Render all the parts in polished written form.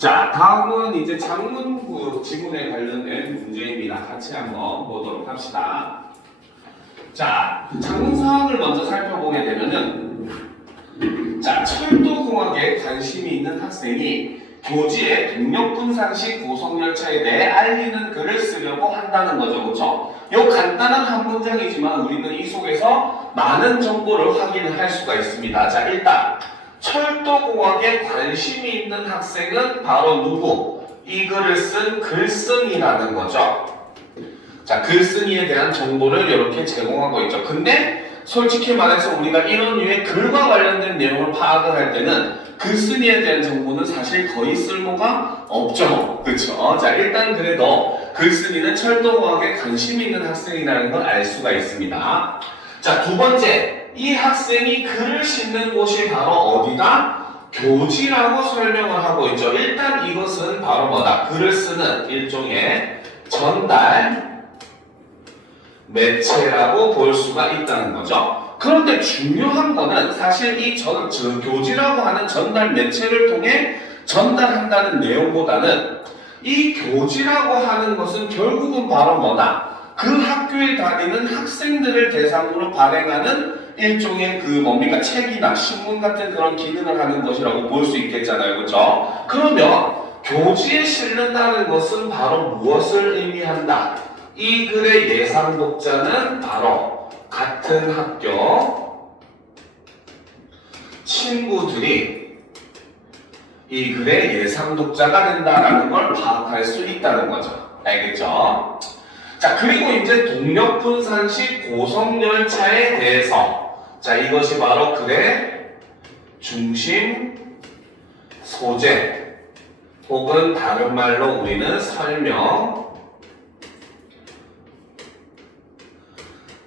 자, 다음은 이제 장문구 지문에 관련된 문제입니다. 같이 한번 보도록 합시다. 자, 장문 사항을 먼저 살펴보게 되면은, 자, 철도공학에 관심이 있는 학생이 교지에 동력분산식 고속열차에 대해 알리는 글을 쓰려고 한다는 거죠. 그렇죠? 요 간단한 한 문장이지만 우리는 이 속에서 많은 정보를 확인을 할 수가 있습니다. 자, 일단 철도공학에 관심이 있는 학생은 바로 누구? 이 글을 쓴 글쓴이라는 거죠. 자, 글쓴이에 대한 정보를 이렇게 제공하고 있죠. 근데 솔직히 말해서 우리가 이런 류의 글과 관련된 내용을 파악을 할 때는 글쓴이에 대한 정보는 사실 거의 쓸모가 없죠. 그렇죠? 자, 일단 그래도 글쓴이는 철도공학에 관심이 있는 학생이라는 걸 알 수가 있습니다. 자, 두 번째, 이 학생이 글을 싣는 곳이 바로 어디다? 교지라고 설명을 하고 있죠. 일단 이것은 바로 뭐다? 글을 쓰는 일종의 전달 매체라고 볼 수가 있다는 거죠. 그런데 중요한 거는 사실 이 교지라고 하는 전달 매체를 통해 전달한다는 내용보다는 이 교지라고 하는 것은 결국은 바로 뭐다? 그 학교에 다니는 학생들을 대상으로 발행하는 일종의 뭡니까? 책이나 신문 같은 그런 기능을 하는 것이라고 볼 수 있겠잖아요. 그렇죠? 그러면 교지에 실른다는 것은 바로 무엇을 의미한다? 이 글의 예상 독자는 바로 같은 학교 친구들이 이 글의 예상 독자가 된다라는 걸 파악할 수 있다는 거죠. 알겠죠? 자, 그리고 이제 동력분산식 고속열차에 대해서, 자, 이것이 바로 글의 중심 소재 혹은 다른 말로 우리는 설명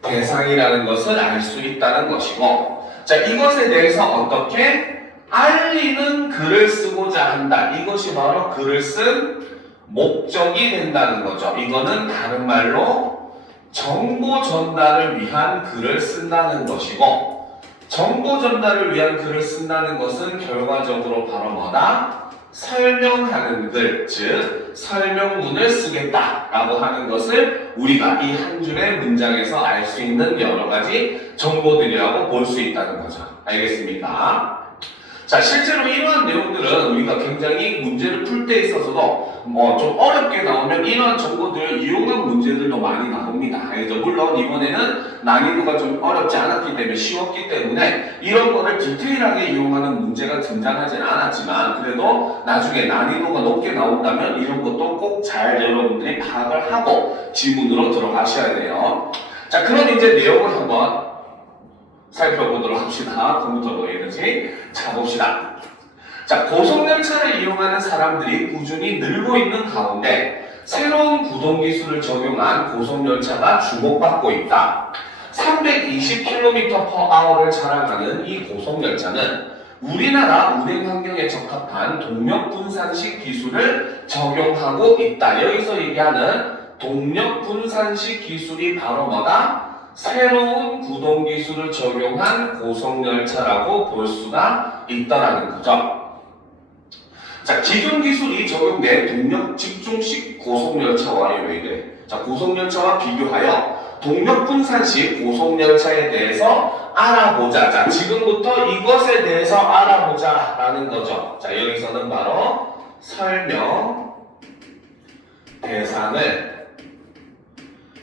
대상이라는 것을 알 수 있다는 것이고, 자, 이것에 대해서 어떻게 알리는 글을 쓰고자 한다. 이것이 바로 글을 쓴 목적이 된다는 거죠. 이거는 다른 말로 정보 전달을 위한 글을 쓴다는 것이고, 정보 전달을 위한 글을 쓴다는 것은 결과적으로 바로 뭐다? 설명하는 글, 즉 설명문을 쓰겠다라고 하는 것을 우리가 이 한 줄의 문장에서 알 수 있는 여러 가지 정보들이라고 볼 수 있다는 거죠. 알겠습니까? 자, 실제로 이러한 내용들은 우리가 굉장히 문제를 풀 때 있어서도 좀 어렵게 나오면 이러한 정보들을 이용한 문제들도 많이 나옵니다. 그래서 물론 이번에는 난이도가 좀 어렵지 않았기 때문에 쉬웠기 때문에 이런 거를 디테일하게 이용하는 문제가 등장하진 않았지만 그래도 나중에 난이도가 높게 나온다면 이런 것도 꼭 잘 여러분들이 파악을 하고 지문으로 들어가셔야 돼요. 자, 그럼 이제 내용을 한번 살펴보도록 합시다. 컴퓨터로 에너지. 자, 봅시다. 자, 고속열차를 이용하는 사람들이 꾸준히 늘고 있는 가운데 새로운 구동기술을 적용한 고속열차가 주목받고 있다. 320km/h를 자랑하는 이 고속열차는 우리나라 운행 환경에 적합한 동력분산식 기술을 적용하고 있다. 여기서 얘기하는 동력분산식 기술이 바로 뭐다? 새로운 구동기술을 적용한 고속열차라고 볼 수가 있다는 거죠. 자, 기존 기술이 적용된 동력집중식 고속열차와 왜 그래? 자, 고속열차와 비교하여 동력분산식 고속열차에 대해서 알아보자. 자, 지금부터 이것에 대해서 알아보자 라는 거죠. 자, 여기서는 바로 설명 대상을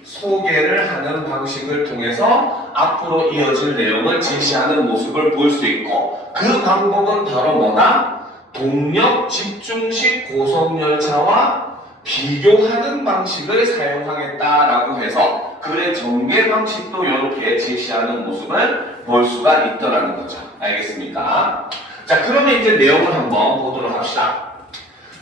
소개를 하는 방식을 통해서 앞으로 이어질 내용을 제시하는 모습을 볼 수 있고, 그 방법은 바로 뭐다? 동력 집중식 고속열차와 비교하는 방식을 사용하겠다라고 해서 글의 전개 방식도 이렇게 제시하는 모습을 볼 수가 있더라는 거죠. 알겠습니까? 자, 그러면 이제 내용을 한번 보도록 합시다.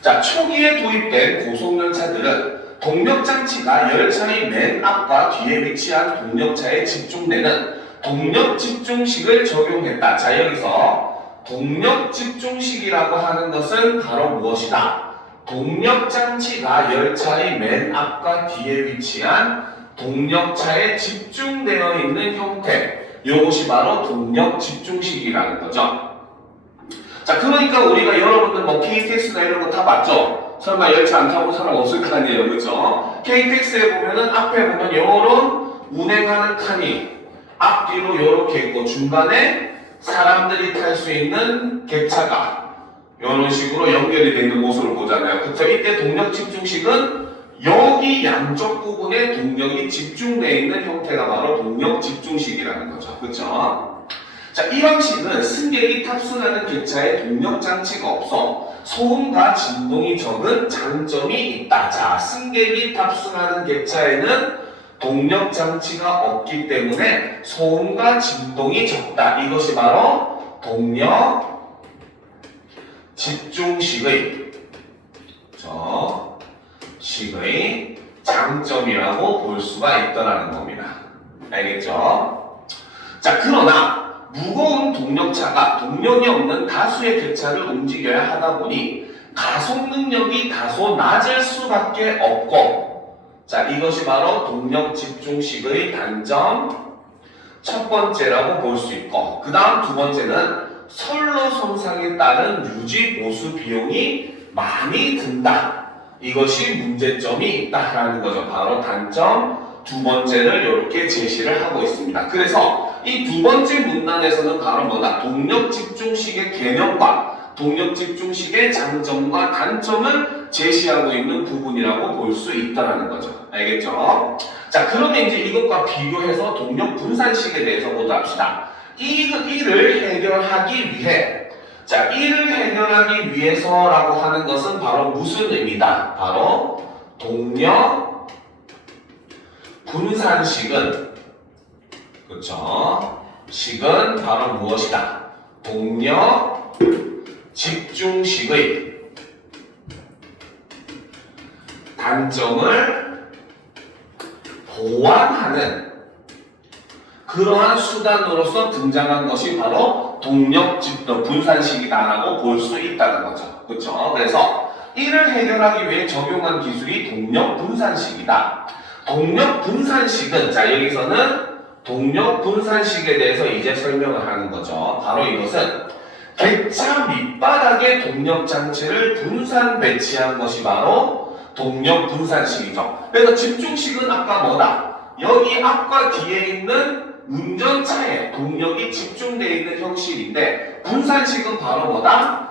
자, 초기에 도입된 고속열차들은 동력장치가 열차의 맨 앞과 뒤에 위치한 동력차에 집중되는 동력집중식을 적용했다. 자, 여기서 동력집중식이라고 하는 것은 바로 무엇이다? 동력장치가 열차의 맨 앞과 뒤에 위치한 동력차에 집중되어 있는 형태, 이것이 바로 동력집중식이라는 거죠. 자, 그러니까 그러니까 우리가 여러분들 뭐 KTX나 이런 거 다 봤죠? 설마 열차 안 타본 사람 없을 거 아니에요, 그렇죠? KTX에 보면은 앞에 보면 요런 운행하는 칸이 앞뒤로 요렇게 있고 중간에 사람들이 탈 수 있는 객차가 이런 식으로 연결이 되어 있는 모습을 보잖아요. 그렇죠? 이때 동력 집중식은 여기 양쪽 부분에 동력이 집중되어 있는 형태가 바로 동력 집중식이라는 거죠. 그렇죠? 자, 이 방식은 승객이 탑승하는 객차에 동력 장치가 없어 소음과 진동이 적은 장점이 있다. 자, 승객이 탑승하는 객차에는 동력 장치가 없기 때문에 소음과 진동이 적다. 이것이 바로 동력 집중식의 장점이라고 볼 수가 있다는 겁니다. 알겠죠? 자, 그러나 무거운 동력차가 동력이 없는 다수의 객차를 움직여야 하다 보니 가속 능력이 다소 낮을 수밖에 없고, 자, 이것이 바로 동력 집중식의 단점 첫 번째라고 볼 수 있고, 그 다음 두 번째는 선로 손상에 따른 유지 보수 비용이 많이 든다. 이것이 문제점이 있다라는 거죠. 바로 단점 두 번째를 이렇게 제시를 하고 있습니다. 그래서 이 두 번째 문단에서는 바로 뭐다? 동력 집중식의 개념과 동력 집중식의 장점과 단점을 제시하고 있는 부분이라고 볼 수 있다는 거죠. 알겠죠? 자, 그러면 이제 이것과 비교해서 동력 분산식에 대해서 보도록 합시다. 이를 해결하기 위해, 자, 이를 해결하기 위해서라고 하는 것은 바로 무슨 의미다? 바로 동력 분산식은, 그렇죠? 식은 바로 무엇이다? 동력 집중식의 단점을 보완하는 그러한 수단으로서 등장한 것이 바로 동력 분산식이다라고 볼 수 있다는 거죠. 그렇죠? 그래서 이를 해결하기 위해 적용한 기술이 동력 분산식이다. 동력 분산식은, 자, 여기서는 동력 분산식에 대해서 이제 설명을 하는 거죠. 바로 이것은 객차 밑바닥에 동력 장치를 분산 배치한 것이 바로 동력 분산식이죠. 그래서 집중식은 아까 뭐다? 여기 앞과 뒤에 있는 운전차에 동력이 집중되어 있는 형식인데, 분산식은 바로 뭐다?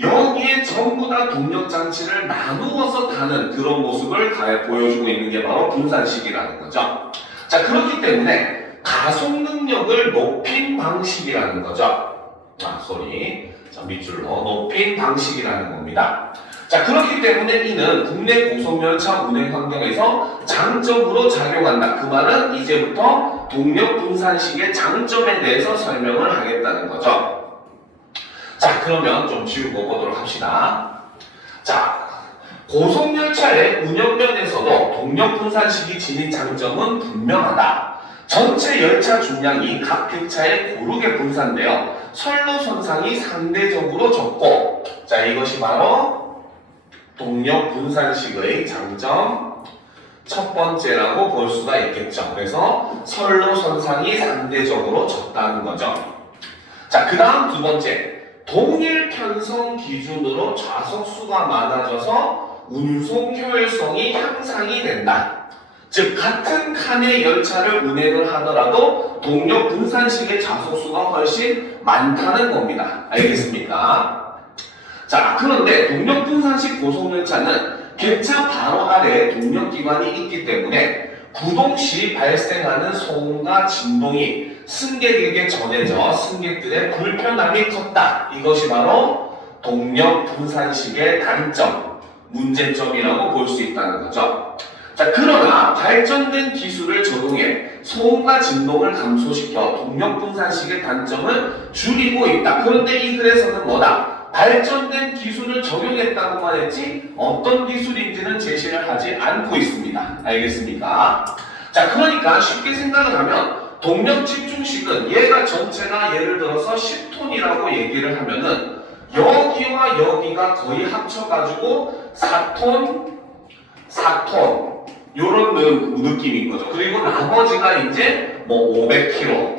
여기에 전부 다 동력 장치를 나누어서 다는 그런 모습을 보여주고 있는 게 바로 분산식이라는 거죠. 자, 그렇기 때문에 가속 능력을 높인 방식이라는 거죠. 자, 밑줄로 높인 방식이라는 겁니다. 자, 그렇기 때문에 이는 국내 고속열차 운행 환경에서 장점으로 작용한다. 그 말은 이제부터 동력 분산식의 장점에 대해서 설명을 하겠다는 거죠. 자, 그러면 좀 지우고 보도록 합시다. 자, 고속열차의 운영면에서도 동력 분산식이 지닌 장점은 분명하다. 전체 열차 중량이 각 객차에 고르게 분산되어 선로 손상이 상대적으로 적고, 자, 이것이 바로 동력 분산식의 장점 첫 번째라고 볼 수가 있겠죠. 그래서 선로 손상이 상대적으로 적다는 거죠. 자, 그 다음 두 번째, 동일 편성 기준으로 좌석수가 많아져서 운송 효율성이 향상이 된다. 즉, 같은 칸의 열차를 운행을 하더라도 동력 분산식의 좌석수가 훨씬 많다는 겁니다. 알겠습니까? 자, 그런데 동력 분산식 고속열차는 객차 바로 아래에 동력기관이 있기 때문에 구동 시 발생하는 소음과 진동이 승객에게 전해져 승객들의 불편함이 컸다. 이것이 바로 동력 분산식의 단점, 문제점이라고 볼 수 있다는 거죠. 자, 그러나 발전된 기술을 적용해 소음과 진동을 감소시켜 동력 분산식의 단점을 줄이고 있다. 그런데 이 글에서는 뭐다? 발전된 기술을 적용했다고만 했지 어떤 기술인지는 제시를 하지 않고 있습니다. 알겠습니까? 자, 그러니까 쉽게 생각을 하면 동력 집중식은 얘가 전체가 예를 들어서 10톤이라고 얘기를 하면은 여기와 여기가 거의 합쳐가지고 4톤 요런 느낌인 거죠. 그리고 나머지가 이제 뭐 500kg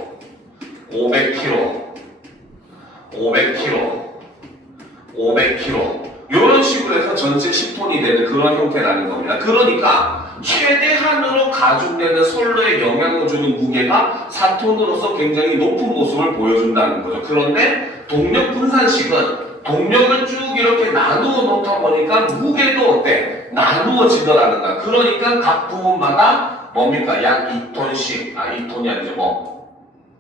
500kg. 이런 식으로 해서 전체 10톤이 되는 그런 형태라는 겁니다. 그러니까 최대한으로 가중되는 선로에 영향을 주는 무게가 4톤으로서 굉장히 높은 모습을 보여준다는 거죠. 그런데 동력 분산식은 동력을 쭉 이렇게 나누어 놓다 보니까 무게도 어때? 나누어지더라는 거야. 그러니까 각 부분마다 뭡니까? 약 2톤씩. 2톤이 아니죠.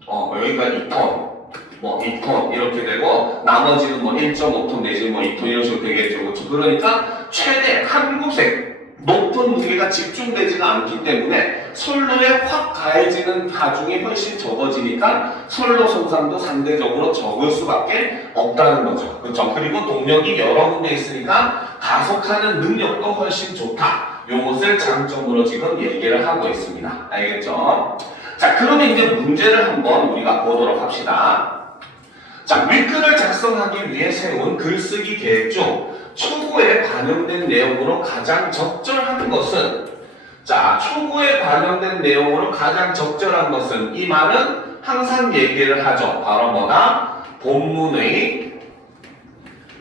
여기가 2톤. 2톤 이렇게 되고 나머지는 1.5톤 내지 2톤 이런 식으로 되겠죠. 그렇죠? 그러니까 최대 한 곳에 높은 무게가 집중되지가 않기 때문에 선로에 확 가해지는 가중이 훨씬 적어지니까 선로 손상도 상대적으로 적을 수밖에 없다는 거죠. 그렇죠? 그리고 동력이 여러 군데 있으니까 가속하는 능력도 훨씬 좋다. 요것을 장점으로 지금 얘기를 하고 있습니다. 알겠죠? 자, 그러면 이제 문제를 한번 우리가 보도록 합시다. 자, 윗글을 작성하기 위해 세운 글쓰기 계획 중 초고에 반영된 내용으로 가장 적절한 것은, 자, 초고에 반영된 내용으로 가장 적절한 것은, 이 말은 항상 얘기를 하죠. 바로 뭐다? 본문의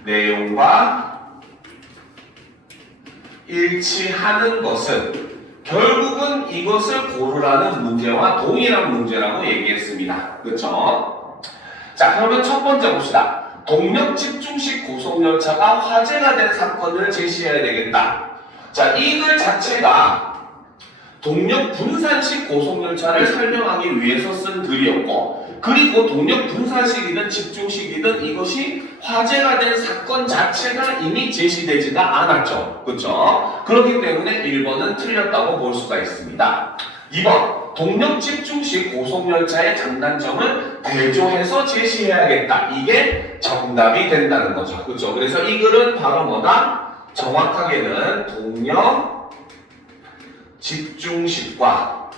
내용과 일치하는 것은, 결국은 이것을 고르라는 문제와 동일한 문제라고 얘기했습니다. 그렇죠? 자, 그러면 첫 번째 봅시다. 동력 집중식 고속열차가 화제가 된 사건을 제시해야 되겠다. 자, 이 글 자체가 동력 분산식 고속열차를 설명하기 위해서 쓴 글이었고, 그리고 동력 분산식이든 집중식이든 이것이 화제가 된 사건 자체가 이미 제시되지가 않았죠. 그렇죠? 그렇기 때문에 1번은 틀렸다고 볼 수가 있습니다. 2번, 동력 집중식 고속열차의 장단점을 대조해서 제시해야겠다. 이게 정답이 된다는 거죠. 그렇죠? 그래서 이 글은 바로 뭐다? 정확하게는 동력 집중식과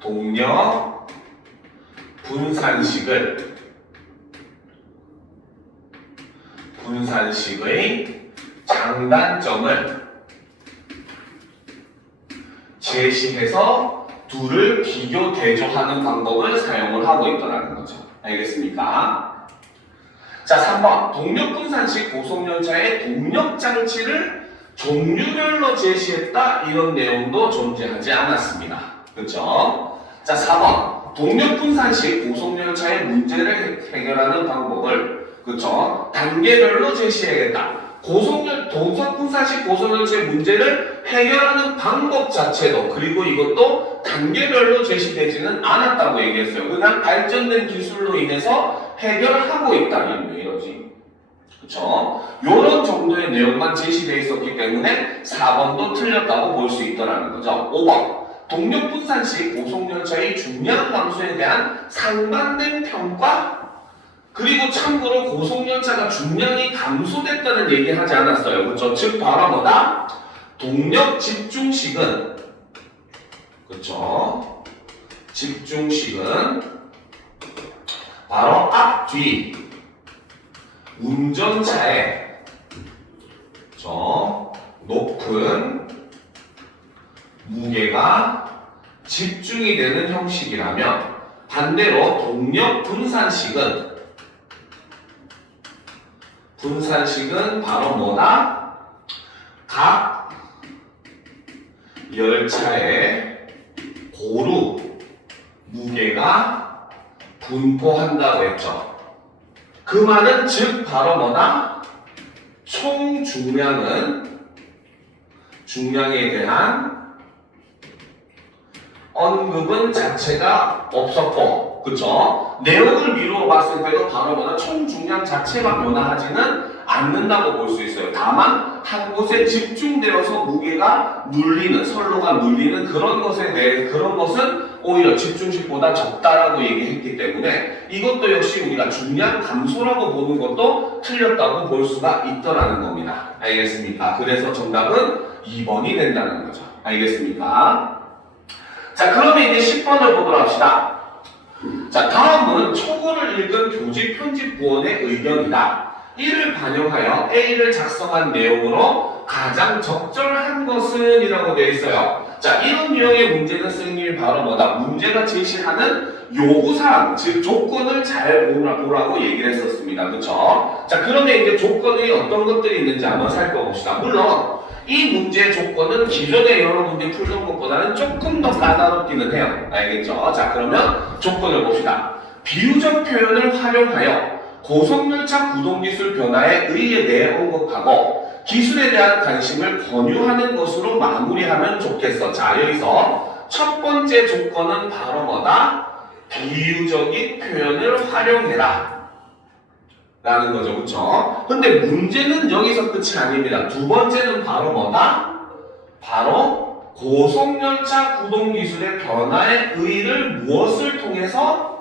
동력 분산식의 장단점을 제시해서 둘을 비교 대조하는 방법을 사용을 하고 있더라는 거죠. 알겠습니까? 자, 3번. 동력 분산식 고속열차의 동력 장치를 종류별로 제시했다. 이런 내용도 존재하지 않았습니다. 그렇죠? 자, 4번. 동력 분산식 고속열차의 문제를 해결하는 방법을, 그렇죠? 단계별로 제시해야겠다. 동력 분산식 고속열차의 문제를 해결하는 방법 자체도, 그리고 이것도 단계별로 제시되지는 않았다고 얘기했어요. 그냥 발전된 기술로 인해서 해결하고 있다. 이거지. 그쵸? 요런 정도의 내용만 제시되어 있었기 때문에 4번도 틀렸다고 볼 수 있더라는 거죠. 5번. 동력 분산식 고속열차의 중량 감소에 대한 상반된 평가? 그리고 참고로 고속열차가 중량이 감소됐다는 얘기 하지 않았어요. 그렇죠? 즉 바로 뭐다? 동력 집중식은, 그렇죠? 집중식은 바로 앞뒤 운전차의, 그렇죠? 높은 무게가 집중이 되는 형식이라면, 반대로 동력 분산식은 바로 뭐다? 각 열차의 고루 무게가 분포한다고 했죠. 그 말은 즉 바로 뭐다? 총 중량에 대한 언급은 자체가 없었고, 그쵸? 내용을 미루어 봤을 때도 바로 뭐다? 총 중량 자체가 변화하지는 않는다고 볼 수 있어요. 다만 한 곳에 집중되어서 무게가 눌리는, 선로가 눌리는 그런 것은 오히려 집중식보다 적다라고 얘기했기 때문에 이것도 역시 우리가 중량 감소라고 보는 것도 틀렸다고 볼 수가 있더라는 겁니다. 알겠습니까? 그래서 정답은 2번이 된다는 거죠. 알겠습니까? 자, 그러면 이제 10번을 보도록 합시다. 자, 다음은 초고를 읽은 교직 편집부원의 의견이다. 이를 반영하여 A를 작성한 내용으로 가장 적절한 것은 이라고 되어 있어요. 자, 이런 유형의 문제는 선생님이 바로 뭐다? 문제가 제시하는 요구사항, 즉 조건을 잘 보라고 얘기를 했었습니다. 그쵸? 자, 그러면 이제 조건이 어떤 것들이 있는지 한번 살펴봅시다. 물론 이 문제의 조건은 기존에 여러 문제 풀던 것보다는 조금 더 까다롭기는 해요. 알겠죠? 자, 그러면 조건을 봅시다. 비유적 표현을 활용하여 고속열차 구동기술 변화에 의해 대해 언급하고 기술에 대한 관심을 권유하는 것으로 마무리하면 좋겠어. 자, 여기서 첫 번째 조건은 바로 뭐다? 비유적인 표현을 활용해라 라는 거죠. 그쵸? 근데 문제는 여기서 끝이 아닙니다. 두 번째는 바로 뭐다? 바로 고속열차 구동기술의 변화의 의의를 무엇을 통해서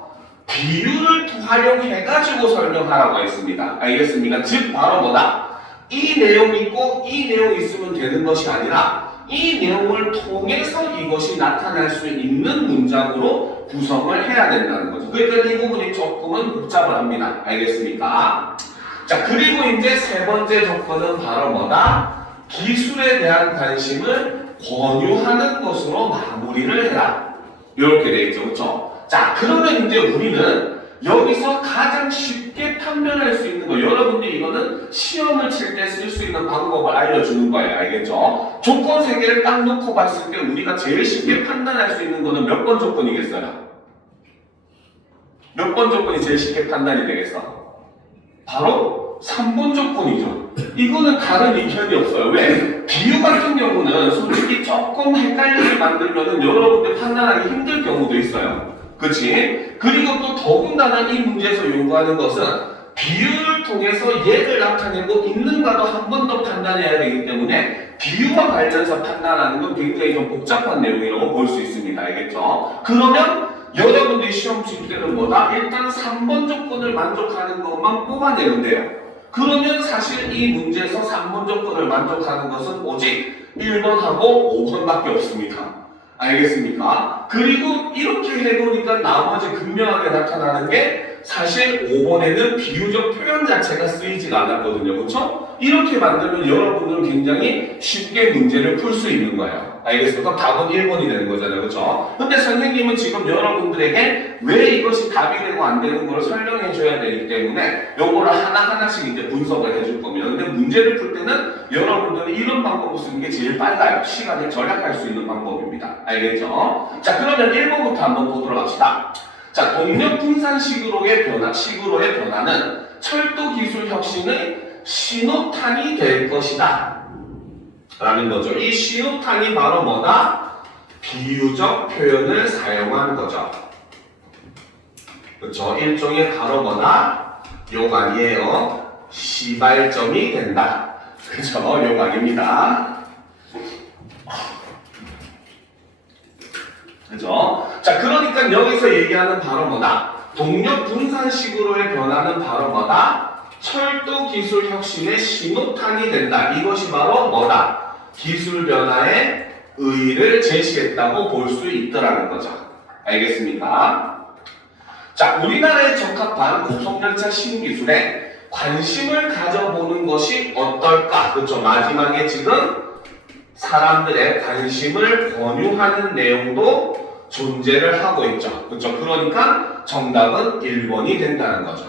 비유를 활용해가지고 설명하라고 했습니다. 알겠습니까? 즉 바로 뭐다? 이 내용이 있고 이 내용이 있으면 되는 것이 아니라 이 내용을 통해서 이것이 나타날 수 있는 문장으로 구성을 해야 된다는 거죠. 그러니까 이 부분이 조금은 복잡을 합니다. 알겠습니까? 자, 그리고 이제 세 번째 조건은 바로 뭐다? 기술에 대한 관심을 권유하는 것으로 마무리를 해라. 이렇게 되어 있죠. 그렇죠? 자, 그러면 이제 우리는 여기서 가장 쉽게 판별할 수 있는 거, 여러분들이 이거는 시험을 칠 때 쓸 수 있는 방법을 알려주는 거예요. 알겠죠? 조건 3개를 딱 놓고 봤을 때 우리가 제일 쉽게 판단할 수 있는 거는 몇 번 조건이겠어요? 몇 번 조건이 제일 쉽게 판단이 되겠어? 바로 3번 조건이죠. 이거는 다른 의견이 없어요. 왜? 비유 같은 경우는 솔직히 조금 헷갈리게 만들면은 여러분들 판단하기 힘들 경우도 있어요. 그치? 그리고 또 더군다나 이 문제에서 요구하는 것은 비유를 통해서 얘를 나타내고 있는가도 한 번 더 판단해야 되기 때문에 비유와 관련해서 판단하는 건 굉장히 좀 복잡한 내용이라고 볼 수 있습니다. 알겠죠? 그러면 여러분들이 시험 칠 때는 뭐다? 일단 3번 조건을 만족하는 것만 뽑아내면 돼요. 그러면 사실 이 문제에서 3번 조건을 만족하는 것은 오직 1번하고 5번밖에 없습니다. 알겠습니까? 그리고 이렇게 해보니까 나머지 극명하게 나타나는 게 사실 5번에는 비유적 표현 자체가 쓰이지가 않았거든요. 그렇죠? 이렇게 만들면 여러분들은 굉장히 쉽게 문제를 풀 수 있는 거예요. 알겠습니까? 답은 1번이 되는 거잖아요. 그렇죠? 근데 선생님은 지금 여러분들에게 왜 이것이 답이 되고 안 되는 걸 설명해 줘야 되기 때문에 요거를 하나하나씩 이제 분석을 해줄 겁니다. 근데 문제를 풀 때는 여러분들은 이런 방법을 쓰는 게 제일 빨라요. 시간을 절약할 수 있는 방법입니다. 알겠죠? 자, 그러면 1번부터 한번 보도록 합시다. 자, 동력 분산 시그로의 변화는 철도 기술 혁신의 신호탄이 될 것이다 라는 거죠. 이 신호탄이 바로 뭐다? 비유적 표현을 사용한 거죠. 그렇죠? 일종의 바로 뭐다? 욕 아니에요. 시발점이 된다. 그렇죠? 욕 아닙니다. 그죠? 자, 그러니까 여기서 얘기하는 바로 뭐다? 동력 분산식으로의 변화는 바로 뭐다? 철도 기술 혁신의 신호탄이 된다. 이것이 바로 뭐다? 기술 변화의 의의를 제시했다고 볼 수 있더라는 거죠. 알겠습니까? 자, 우리나라에 적합한 고속열차 신기술에 관심을 가져보는 것이 어떨까? 그렇죠? 마지막에 지금 사람들의 관심을 권유하는 내용도 존재를 하고 있죠. 그렇죠? 그러니까 정답은 1번이 된다는 거죠.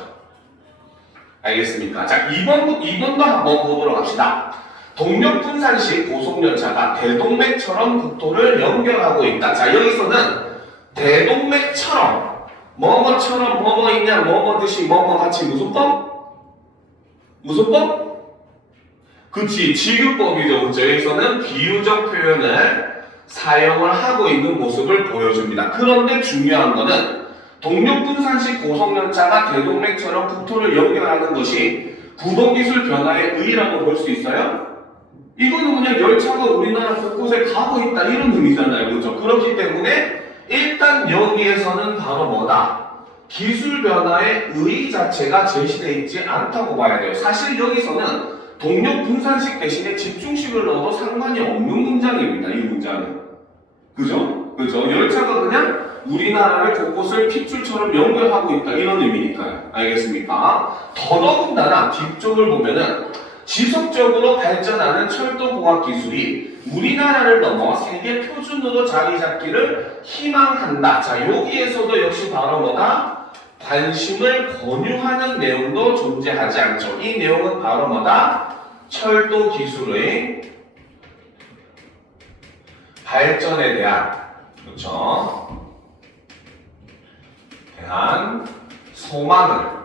알겠습니까? 자, 2번도 한번 보도록 합시다. 동력 분산식 고속열차가 대동맥처럼 국도를 연결하고 있다. 자, 여기서는 대동맥처럼 뭐뭐처럼 뭐뭐 있냐 뭐뭐듯이 뭐뭐 같이 무슨 법? 무슨 법? 그치, 지규법이죠. 그렇죠? 여기서는 비유적 표현을 사용을 하고 있는 모습을 보여줍니다. 그런데 중요한 거는 동력 분산식 고속열차가 대동맥처럼 국토를 연결하는 것이 구동기술 변화의 의의라고 볼 수 있어요? 이거는 그냥 열차가 우리나라 곳곳에 가고 있다 이런 의미잖아요. 그렇죠? 그렇기 때문에 일단 여기에서는 바로 뭐다? 기술 변화의 의의 자체가 제시되어 있지 않다고 봐야 돼요. 사실 여기서는 동력 분산식 대신에 집중식을 넣어도 상관이 없는 문장입니다. 이 문장은. 그죠? 그죠? 열차가 그냥 우리나라의 곳곳을 핏줄처럼 연결하고 있다 이런 의미니까요. 알겠습니까? 더더군다나 뒤쪽을 보면은 지속적으로 발전하는 철도공학 기술이 우리나라를 넘어 세계 표준으로 자리 잡기를 희망한다. 자, 여기에서도 역시 바로 뭐다? 관심을 권유하는 내용도 존재하지 않죠. 이 내용은 바로 뭐다? 철도 기술의 발전에 대한, 그렇죠? 대한 소망을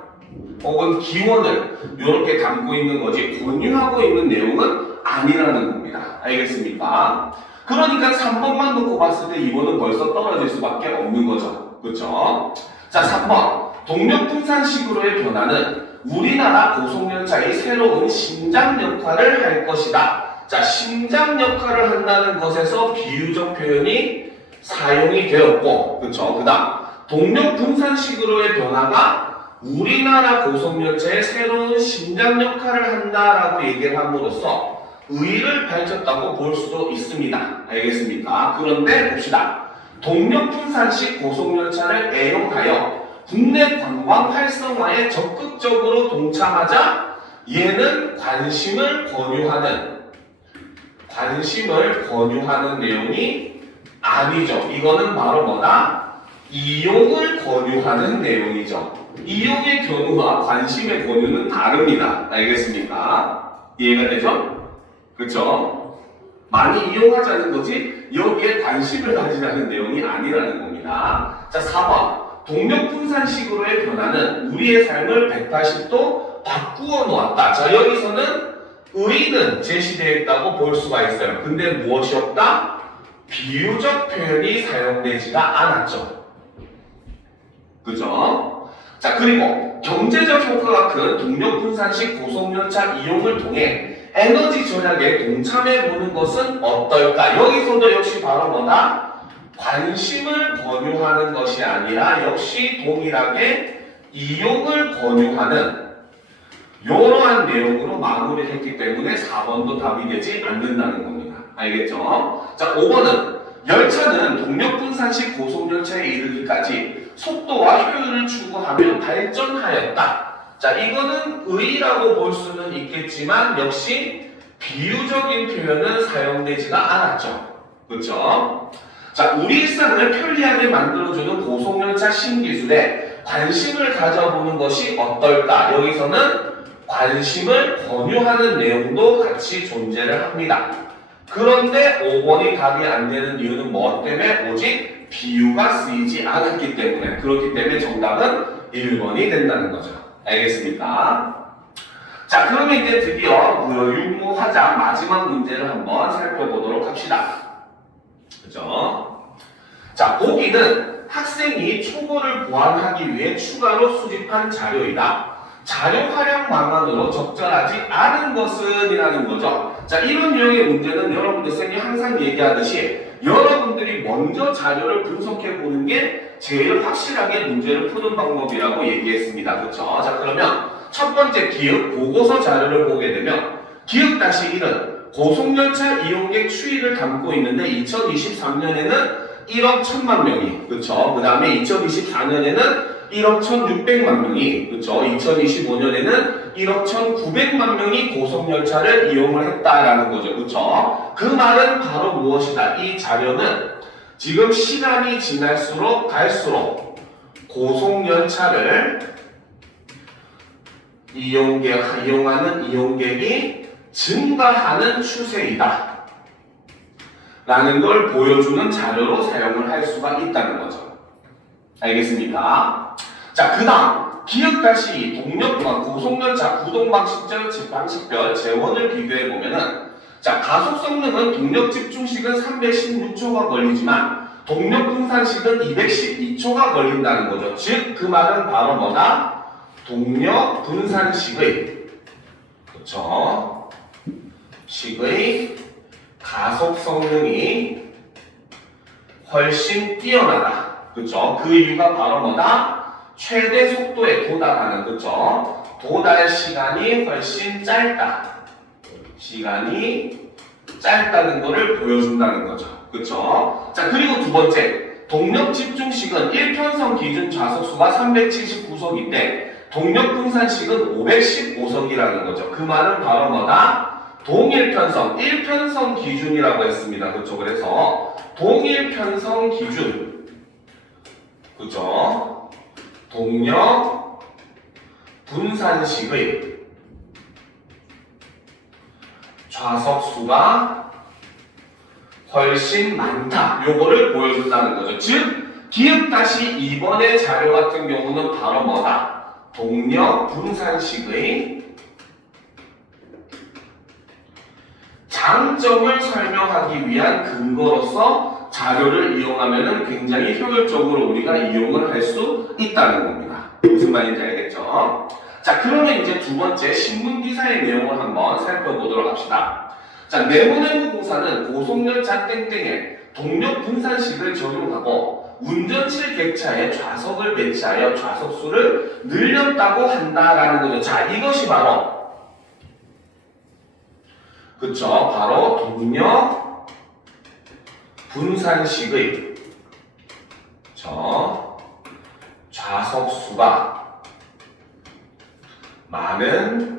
혹은 기원을 이렇게 담고 있는 거지 권유하고 있는 내용은 아니라는 겁니다. 알겠습니까? 그러니까 3번만 놓고 봤을 때 2번은 벌써 떨어질 수밖에 없는 거죠. 그렇죠? 자, 3번. 동력분산식으로의 변화는 우리나라 고속열차의 새로운 심장 역할을 할 것이다. 자, 심장 역할을 한다는 것에서 비유적 표현이 사용이 되었고, 그렇죠? 그 다음 동력분산식으로의 변화가 우리나라 고속열차의 새로운 심장 역할을 한다라고 얘기를 함으로써 의의를 밝혔다고 볼 수도 있습니다. 알겠습니까? 그런데 봅시다. 동력분산식 고속열차를 애용하여 국내 관광 활성화에 적극적으로 동참하자 얘는 관심을 권유하는 내용이 아니죠. 이거는 바로 뭐다? 이용을 권유하는 내용이죠. 이용의 권유와 관심의 권유는 다릅니다. 알겠습니까? 이해가 되죠? 그렇죠? 많이 이용하자는 거지 여기에 관심을 가지자는 내용이 아니라는 겁니다. 자, 4번. 동력분산식으로의 변화는 우리의 삶을 180도 바꾸어 놓았다. 자, 여기서는 의의는 제시되어 있다고 볼 수가 있어요. 근데 무엇이 없다? 비유적 표현이 사용되지가 않았죠. 그죠? 자, 그리고 경제적 효과가 큰 동력분산식 고속열차 이용을 통해 에너지 절약에 동참해보는 것은 어떨까? 여기서도 역시 바로 뭐다? 관심을 권유하는 것이 아니라 역시 동일하게 이용을 권유하는 이러한 내용으로 마무리를 했기 때문에 4번도 답이 되지 않는다는 겁니다. 알겠죠? 자, 5번은 열차는 동력분산식 고속열차에 이르기까지 속도와 효율을 추구하며 발전하였다. 자, 이거는 의의라고 볼 수는 있겠지만 역시 비유적인 표현은 사용되지가 않았죠. 그렇죠? 자, 우리 일상을 편리하게 만들어주는 고속열차 신기술에 관심을 가져보는 것이 어떨까? 여기서는 관심을 권유하는 내용도 같이 존재를 합니다. 그런데 5번이 답이 안 되는 이유는 뭐 때문에? 오직 비유가 쓰이지 않았기 때문에. 그렇기 때문에 정답은 1번이 된다는 거죠. 알겠습니까? 자, 그러면 이제 드디어 육모하자 마지막 문제를 한번 살펴보도록 합시다. 그죠? 자, 보기는 학생이 초보를 보완하기 위해 추가로 수집한 자료이다. 자료 활용 방안으로 적절하지 않은 것은 이라는 거죠. 자, 이런 유형의 문제는 여러분들 쌤이 항상 얘기하듯이 여러분들이 먼저 자료를 분석해 보는 게 제일 확실하게 문제를 푸는 방법이라고 얘기했습니다. 그렇죠? 자, 그러면 첫 번째 기억 보고서 자료를 보게 되면 기억-1은 고속열차 이용객 추이를 담고 있는데 2023년에는 1억 1천만 명이, 그렇죠? 그 다음에 2024년에는 1억 1,600만 명이, 그렇죠? 2025년에는 1억 1,900만 명이 고속열차를 이용을 했다라는 거죠. 그렇죠? 그 말은 바로 무엇이다? 이 자료는 지금 시간이 지날수록 갈수록 고속열차를 이용하는 이용객이 증가하는 추세이다 라는 걸 보여주는 자료로 사용을 할 수가 있다는 거죠. 알겠습니까? 자, 그 다음 기억-2 동력과 고속열차 구동방식별 재원을 비교해보면은 자, 가속 성능은 동력 집중식은 316초가 걸리지만 동력 분산식은 212초가 걸린다는 거죠. 즉, 그 말은 바로 뭐다? 동력 분산식의, 그렇죠? 식의 가속 성능이 훨씬 뛰어나다. 그렇죠? 그 이유가 바로 뭐다? 최대 속도에 도달하는, 그렇죠? 도달 시간이 훨씬 짧다. 시간이 짧다는 것을 보여준다는 거죠. 그렇죠? 자, 그리고 두 번째, 동력 집중식은 1편성 기준 좌석수가 379석인데 동력 분산식은 515석이라는 거죠. 그 말은 바로 뭐다? 동일편성, 1편성 기준이라고 했습니다. 그렇죠? 그래서 동일편성 기준, 그렇죠? 동력 분산식의 좌석수가 훨씬 많다. 요거를 보여준다는 거죠. 즉, 기억 다시 2번의 자료 같은 경우는 바로 뭐다? 동력 분산식의 장점을 설명하기 위한 근거로서 자료를 이용하면 굉장히 효율적으로 우리가 이용을 할 수 있다는 겁니다. 무슨 말인지 알겠죠? 자, 그러면 이제 두 번째 신문기사의 내용을 한번 살펴보도록 합시다. 자, 내모내모공사는 고속열차 땡땡에 동력 분산식을 적용하고 운전실 객차에 좌석을 배치하여 좌석수를 늘렸다고 한다라는 거죠. 자, 이것이 바로 그쵸? 바로 동력 분산식의 좌석수가 많은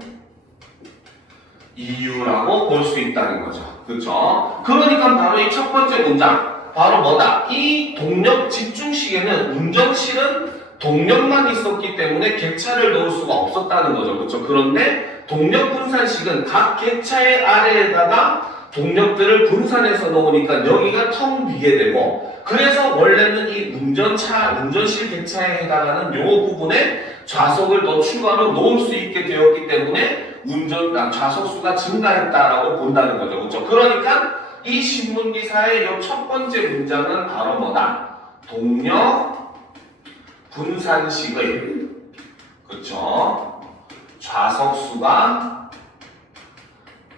이유라고 볼 수 있다는 거죠. 그쵸? 그러니까 바로 이 첫 번째 문장 바로 뭐다? 이 동력 집중식에는 운전실은 동력만 있었기 때문에 객차를 넣을 수가 없었다는 거죠. 그렇죠? 그런데 동력 분산식은 각 객차의 아래에다가 동력들을 분산해서 넣으니까 여기가 텅 비게 되고, 그래서 원래는 이 운전실 객차에 해당하는 요 부분에 좌석을 더 추가로 놓을 수 있게 되었기 때문에 좌석수가 증가했다라고 본다는 거죠. 그렇죠? 그러니까 이 신문기사의 요 첫 번째 문장은 바로 뭐다? 동력 분산식의 그렇죠? 좌석수가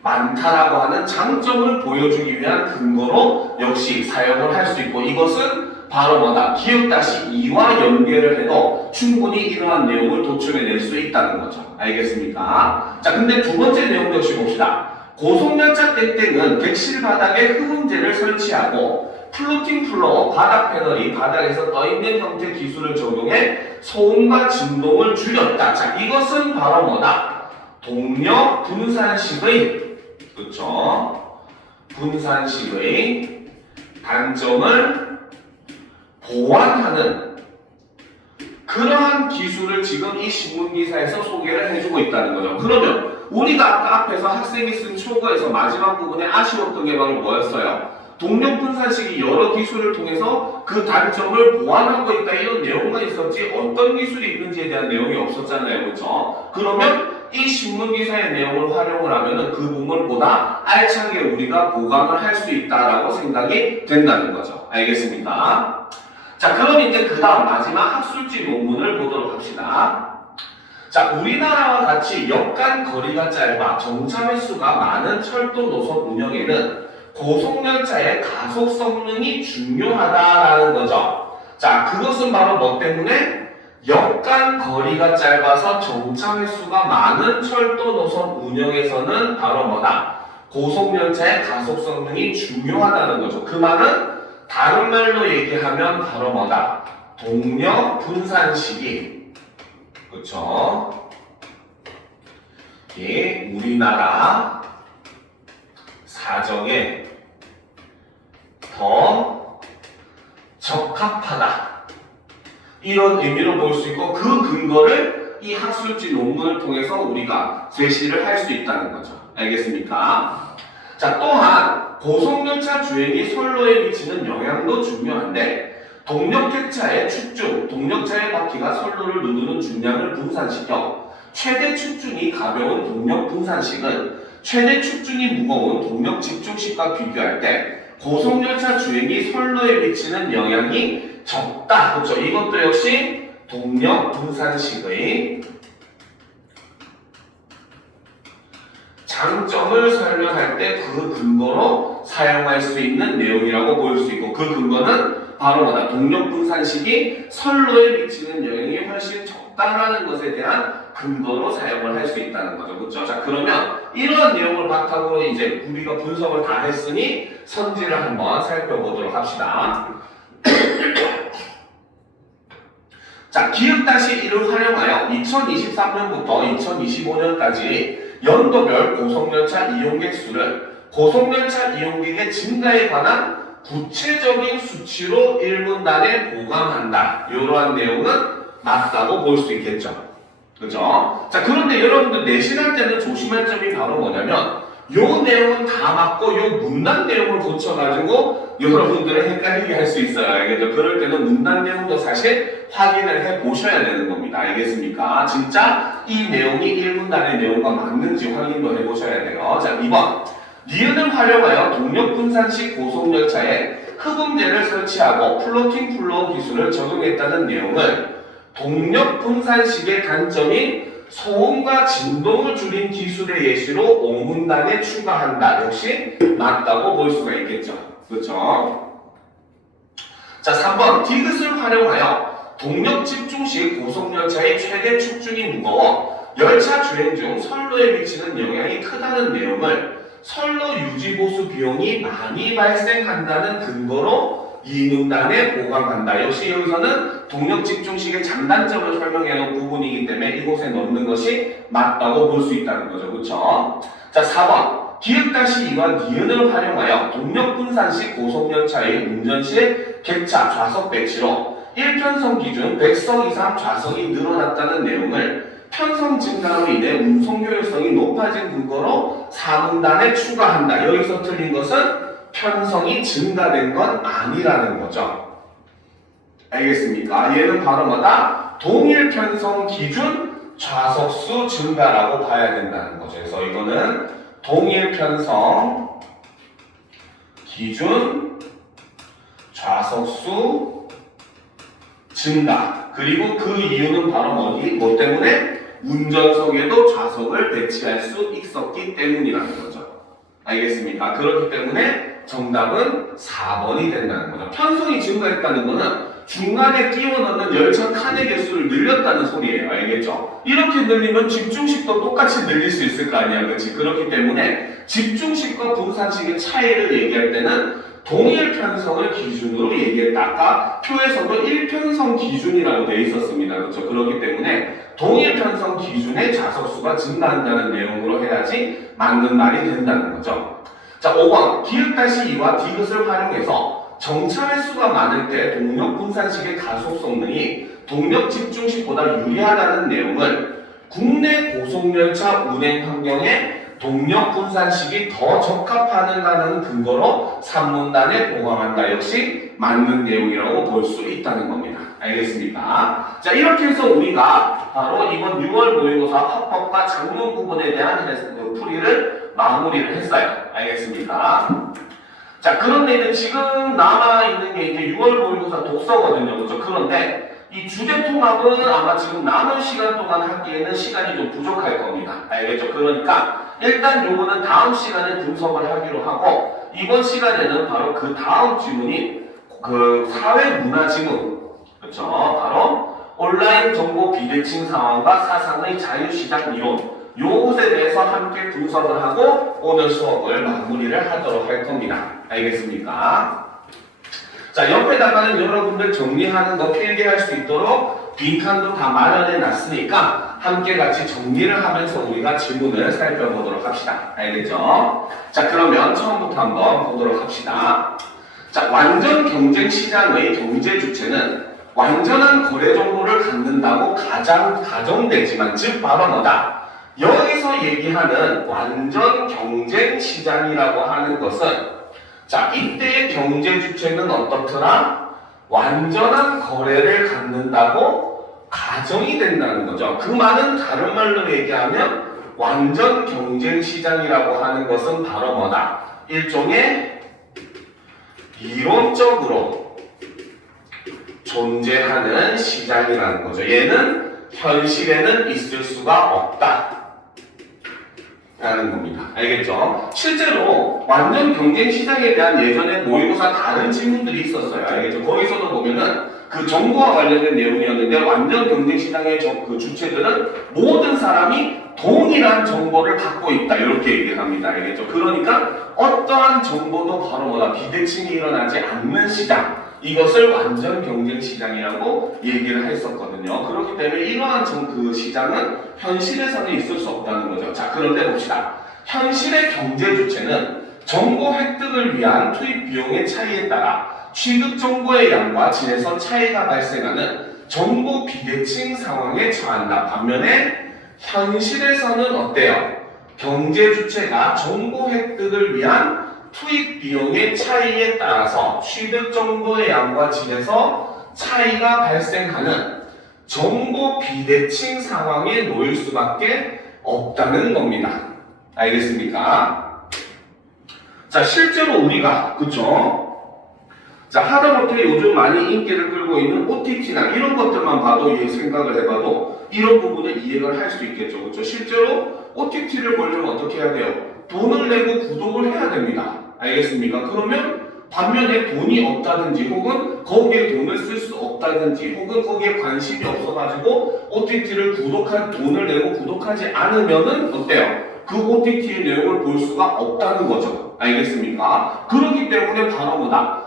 많다라고 하는 장점을 보여주기 위한 근거로 역시 사용을 할 수 있고, 이것은 바로 뭐다? 기억-2와 연계를 해도 충분히 이러한 내용을 도출해낼 수 있다는 거죠. 알겠습니까? 자, 근데 두 번째 내용 역시 봅시다. 고속열차 땡땡은 객실 바닥에 흡음재를 설치하고 플로팅 플로어 바닥 패널이 바닥에서 떠있는 형태 기술을 적용해 소음과 진동을 줄였다. 자, 이것은 바로 뭐다? 동력 분산식의 그렇죠? 분산식의 단점을 보완하는 그러한 기술을 지금 이 신문기사에서 소개를 해주고 있다는 거죠. 그러면 우리가 아까 앞에서 학생이 쓴 초거에서 마지막 부분에 아쉬웠던 게 바로 뭐였어요? 동력 분산식이 여러 기술을 통해서 그 단점을 보완하고 있다 이런 내용만 있었지 어떤 기술이 있는지에 대한 내용이 없었잖아요. 그렇죠? 그러면 이 신문기사의 내용을 활용을 하면 그 부분보다 알차게 우리가 보강을 할 수 있다라고 생각이 된다는 거죠. 알겠습니까? 자, 그럼 이제 그 다음 마지막 학술지 논문을 보도록 합시다. 자, 우리나라와 같이 역간 거리가 짧아 정차 횟수가 많은 철도 노선 운영에는 고속열차의 가속 성능이 중요하다라는 거죠. 자, 그것은 바로 뭐 때문에? 역간 거리가 짧아서 정차 횟수가 많은 철도 노선 운영에서는 바로 뭐다? 고속열차의 가속 성능이 중요하다는 거죠. 그 말은 다른 말로 얘기하면 바로 뭐다? 동력 분산식이 그렇죠? 이게 우리나라 사정에 더 적합하다. 이런 의미로 볼 수 있고, 그 근거를 이 학술지 논문을 통해서 우리가 제시를 할 수 있다는 거죠. 알겠습니까? 자, 또한 고속열차 주행이 선로에 미치는 영향도 중요한데, 동력객차의 축중, 동력차의 바퀴가 선로를 누르는 중량을 분산시켜 최대 축중이 가벼운 동력 분산식은 최대 축중이 무거운 동력 집중식과 비교할 때 고속열차 주행이 선로에 미치는 영향이 적다. 그렇죠? 이것도 역시 동력 분산식의 장점을 설명할 때 그 근거로 사용할 수 있는 내용이라고 볼 수 있고, 그 근거는 바로 뭐다? 동력 분산식이 선로에 미치는 영향이 훨씬 적다라는 것에 대한 근거로 사용을 할 수 있다는 거죠. 그렇죠? 자, 그러면 이러한 내용을 바탕으로 이제 우리가 분석을 다 했으니 선지를 한번 살펴보도록 합시다. 자, 자, 기획-1을 활용하여 2023년부터 2025년까지 연도별 고속열차 이용객 수를 고속열차 이용객의 증가에 관한 구체적인 수치로 1문단에 보강한다. 이러한 내용은 맞다고 볼 수 있겠죠. 그죠? 자, 그런데 여러분들 내신할 때는 조심할 점이 바로 뭐냐면 요 내용은 다 맞고 요 문단 내용을 고쳐가지고 여러분들을 헷갈리게 할 수 있어요. 알겠죠? 그럴 때는 문단 내용도 사실 확인을 해 보셔야 되는 겁니다. 알겠습니까? 진짜 이 내용이 1문단의 내용과 맞는지 확인도 해 보셔야 돼요. 자, 2번. 니은을 활용하여 동력 분산식 고속열차에 흡음재를 설치하고 플로팅 플로우 기술을 적용했다는 내용을 동력 분산식의 단점인 소음과 진동을 줄인 기술의 예시로 5문단에 추가한다. 역시 맞다고 볼 수가 있겠죠. 그렇죠? 자, 3번. 디귿을 활용하여 동력 집중식 고속열차의 최대 축중이 무거워 열차 주행 중 선로에 미치는 영향이 크다는 내용을 선로 유지 보수 비용이 많이 발생한다는 근거로 이 문단에 보강한다. 역시 여기서는 동력 집중식의 장단점을 설명해 놓은 부분이기 때문에 이곳에 넣는 것이 맞다고 볼 수 있다는 거죠. 그렇죠? 자, 4번. 기획-2와 니은을 활용하여 동력 분산식 고속열차의 운전 시 객차 좌석 배치로 1편성 기준 100석 이상 좌석이 늘어났다는 내용을 편성 증가로 인해 운송 효율성이 높아진 근거로 4문단에 추가한다. 여기서 틀린 것은 편성이 증가된 건 아니라는 거죠. 알겠습니까? 얘는 바로 뭐다? 동일 편성 기준 좌석수 증가라고 봐야 된다는 거죠. 그래서 이거는 동일 편성 기준 좌석수 증가. 그리고 그 이유는 바로 뭐 때문에? 운전석에도 좌석을 배치할 수 있었기 때문이라는 거죠. 알겠습니까? 그렇기 때문에 정답은 4번이 된다는 거죠. 편성이 증가했다는 거는 중간에 끼워 넣는 열차 칸의 개수를 늘렸다는 소리예요. 알겠죠? 이렇게 늘리면 집중식도 똑같이 늘릴 수 있을 거 아니야. 그렇지? 그렇기 때문에 집중식과 분산식의 차이를 얘기할 때는 동일 편성을 기준으로 얘기했다. 아까 표에서도 1편성 기준이라고 되어 있었습니다. 그렇죠? 그렇기 때문에 동일 편성 기준의 좌석수가 증가한다는 내용으로 해야지 맞는 말이 된다는 거죠. 자, 5번. 기획-2와 디귿을 활용해서 정차 횟수가 많을 때 동력 분산식의 가속 성능이 동력 집중식보다 유리하다는 내용을 국내 고속열차 운행 환경에 동력 분산식이 더 적합하는가는 근거로 3문단에 보강한다. 역시 맞는 내용이라고 볼 수 있다는 겁니다. 알겠습니까? 자, 이렇게 해서 우리가 바로 이번 6월 모의고사 합법과 작문 부분에 대한 풀이를 마무리를 했어요. 알겠습니까? 자, 그런데 지금 남아있는 게 이제 6월 모의고사 독서거든요. 그렇죠? 그런데 이 주제 통합은 아마 지금 남은 시간 동안 하기에는 시간이 좀 부족할 겁니다. 알겠죠? 그러니까 일단 요거는 다음 시간에 분석을 하기로 하고 이번 시간에는 바로 그 다음 지문인 그 사회문화 지문, 그렇죠? 바로 온라인 정보 비대칭 상황과 사상의 자유시장 이론, 요것에 대해서 함께 분석을 하고 오늘 수업을 마무리를 하도록 할 겁니다. 알겠습니까? 자, 옆에다가는 여러분들 정리하는 거 필기할 수 있도록 빈칸도 다 마련해 놨으니까 함께 같이 정리를 하면서 우리가 지문을 살펴보도록 합시다. 알겠죠? 자, 그러면 처음부터 한번 보도록 합시다. 자, 완전 경쟁 시장의 경제 주체는 완전한 거래 정보를 갖는다고 가정되지만, 즉 바로 뭐다? 여기서 얘기하는 완전 경쟁 시장이라고 하는 것은, 자, 이때의 경제 주체는 어떻더라? 완전한 거래를 갖는다고 가정이 된다는 거죠. 그 말은 다른 말로 얘기하면 완전 경쟁 시장이라고 하는 것은 바로 뭐다? 일종의 이론적으로 존재하는 시장이라는 거죠. 얘는 현실에는 있을 수가 없다 라는 겁니다. 알겠죠? 실제로 완전 경쟁 시장에 대한 예전에 모의고사 다른 질문들이 있었어요. 알겠죠? 거기서도 보면은 그 정보와 관련된 내용이었는데 완전 경쟁 시장의 그 주체들은 모든 사람이 동일한 정보를 갖고 있다. 이렇게 얘기를 합니다. 알겠죠? 그러니까 어떠한 정보도 바로 뭐다? 비대칭이 일어나지 않는 시장. 이것을 완전 경쟁 시장이라고 얘기를 했었거든요. 그렇기 때문에 이러한 그 시장은 현실에서는 있을 수 없다는 거죠. 자, 그런데 봅시다. 현실의 경제 주체는 정보 획득을 위한 투입 비용의 차이에 따라 취득 정보의 양과 질에서 차이가 발생하는 정보 비대칭 상황에 처한다. 반면에 현실에서는 어때요? 경제 주체가 정보 획득을 위한 투입 비용의 차이에 따라서 취득 정보의 양과 질에서 차이가 발생하는 정보 비대칭 상황에 놓일 수밖에 없다는 겁니다. 알겠습니까? 자, 실제로 우리가 그쵸? 자, 하다못해 요즘 많이 인기를 끌고 있는 OTT나 이런 것들만 봐도 생각을 해봐도 이런 부분을 이해를 할 수 있겠죠. 그쵸? 실제로 OTT를 보려면 어떻게 해야 돼요? 돈을 내고 구독을 해야 됩니다. 알겠습니까? 그러면 반면에 돈이 없다든지 혹은 거기에 돈을 쓸 수 없다든지 혹은 거기에 관심이 없어가지고 OTT를 돈을 내고 구독하지 않으면은 어때요? 그 OTT의 내용을 볼 수가 없다는 거죠. 알겠습니까? 그렇기 때문에 바로 뭐다?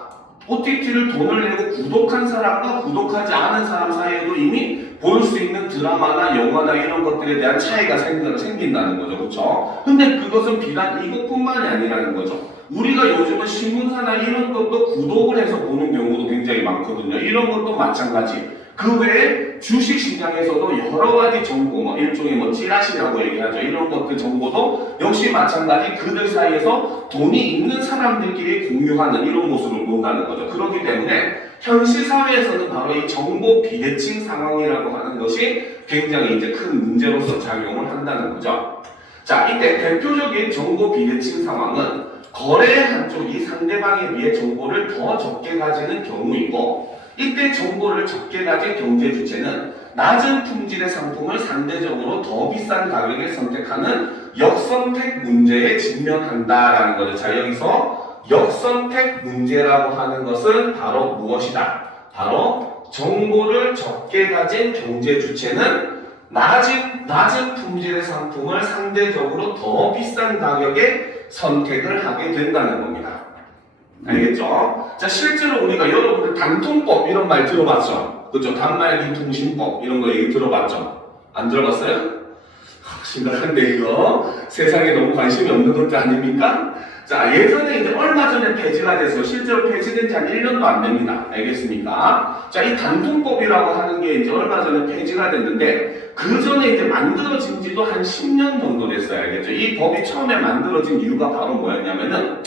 OTT를 돈을 내고 구독한 사람과 구독하지 않은 사람 사이에도 이미 볼 수 있는 드라마나 영화나 이런 것들에 대한 차이가 생긴다는 거죠. 그렇죠? 근데 그것은 비단 이것뿐만이 아니라는 거죠. 우리가 요즘은 신문사나 이런 것도 구독을 해서 보는 경우도 굉장히 많거든요. 이런 것도 마찬가지. 그 외에 주식시장에서도 여러 가지 정보, 일종의 찌라시라고 얘기하죠. 이런 것들 정보도 역시 마찬가지 그들 사이에서 돈이 있는 사람들끼리 공유하는 이런 모습을 본다는 거죠. 그렇기 때문에 현실 사회에서는 바로 이 정보 비대칭 상황이라고 하는 것이 굉장히 이제 큰 문제로서 작용을 한다는 거죠. 자, 이때 대표적인 정보 비대칭 상황은 거래 한쪽이 상대방에 비해 정보를 더 적게 가지는 경우이고, 이때 정보를 적게 가진 경제 주체는 낮은 품질의 상품을 상대적으로 더 비싼 가격에 선택하는 역선택 문제에 직면한다라는 거죠. 자, 여기서 역선택 문제라고 하는 것은 바로 무엇이다? 바로 정보를 적게 가진 경제 주체는 낮은 품질의 상품을 상대적으로 더 비싼 가격에 선택을 하게 된다는 겁니다. 알겠죠? 자, 실제로 우리가 여러분들 단통법 이런 말 들어봤죠? 그죠? 단말기 통신법 이런 거 얘기 들어봤죠? 안 들어봤어요? 심각한데 이거 세상에 너무 관심이 없는 것들 아닙니까? 자, 예전에 이제 얼마 전에 폐지가 돼서 실제로 폐지된 지 한 1년도 안 됩니다. 알겠습니까? 자, 이 단통법이라고 하는 게 이제 얼마 전에 폐지가 됐는데 그 전에 이제 만들어진 지도 한 10년 정도 됐어요. 알겠죠? 이 법이 처음에 만들어진 이유가 바로 뭐였냐면은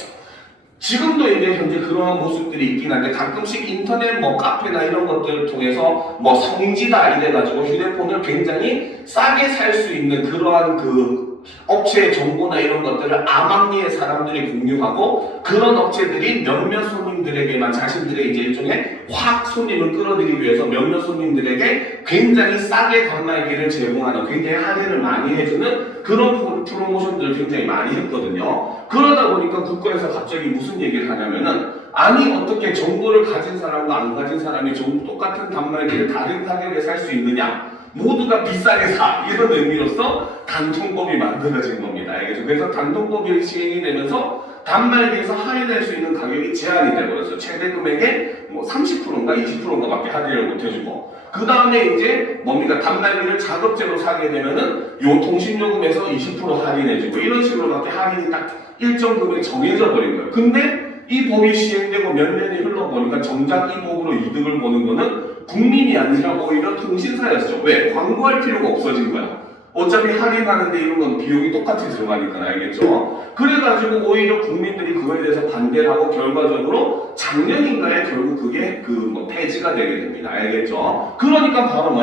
지금도 이제 현재 그런 모습들이 있긴 한데 가끔씩 인터넷 카페나 이런 것들을 통해서 성지다 이래가지고 휴대폰을 굉장히 싸게 살 수 있는 그러한 그 업체의 정보나 이런 것들을 암암리에 사람들이 공유하고 그런 업체들이 몇몇 손님들에게만 자신들의 이제 일종의 확 손님을 끌어들이기 위해서 몇몇 손님들에게 굉장히 싸게 단말기를 제공하는 굉장히 할인을 많이 해주는 그런 프로모션들을 굉장히 많이 했거든요. 그러다 보니까 국가에서 갑자기 무슨 얘기를 하냐면은 아니 어떻게 정보를 가진 사람과 안 가진 사람이 똑같은 단말기를 다른 가격에 살 수 있느냐, 모두가 비싸게 사, 이런 의미로서 단통법이 만들어진 겁니다. 알겠죠? 그래서 단통법이 시행이 되면서 단말기에서 할인할 수 있는 가격이 제한이 되버렸어요. 최대 금액의 30%인가 20%인가 밖에 할인을 못 해주고, 그 다음에 이제 단말기를 자급제로 사게 되면은 요 통신요금에서 20% 할인해주고 이런 식으로밖에 할인이 딱 일정 금액 정해져 버린 거예요. 근데 이 법이 시행되고 몇 년이 흘러보니까 정작 이 법으로 이득을 보는 거는 국민이 아니라 오히려 통신사였죠. 왜? 광고할 필요가 없어진 거야. 어차피 할인하는데 이런 건 비용이 똑같이 들어가니까. 알겠죠? 그래가지고 오히려 국민들이 그거에 대해서 반대를 하고 결과적으로 작년인가에 결국 그게 폐지가 되게 됩니다. 알겠죠? 그러니까 바로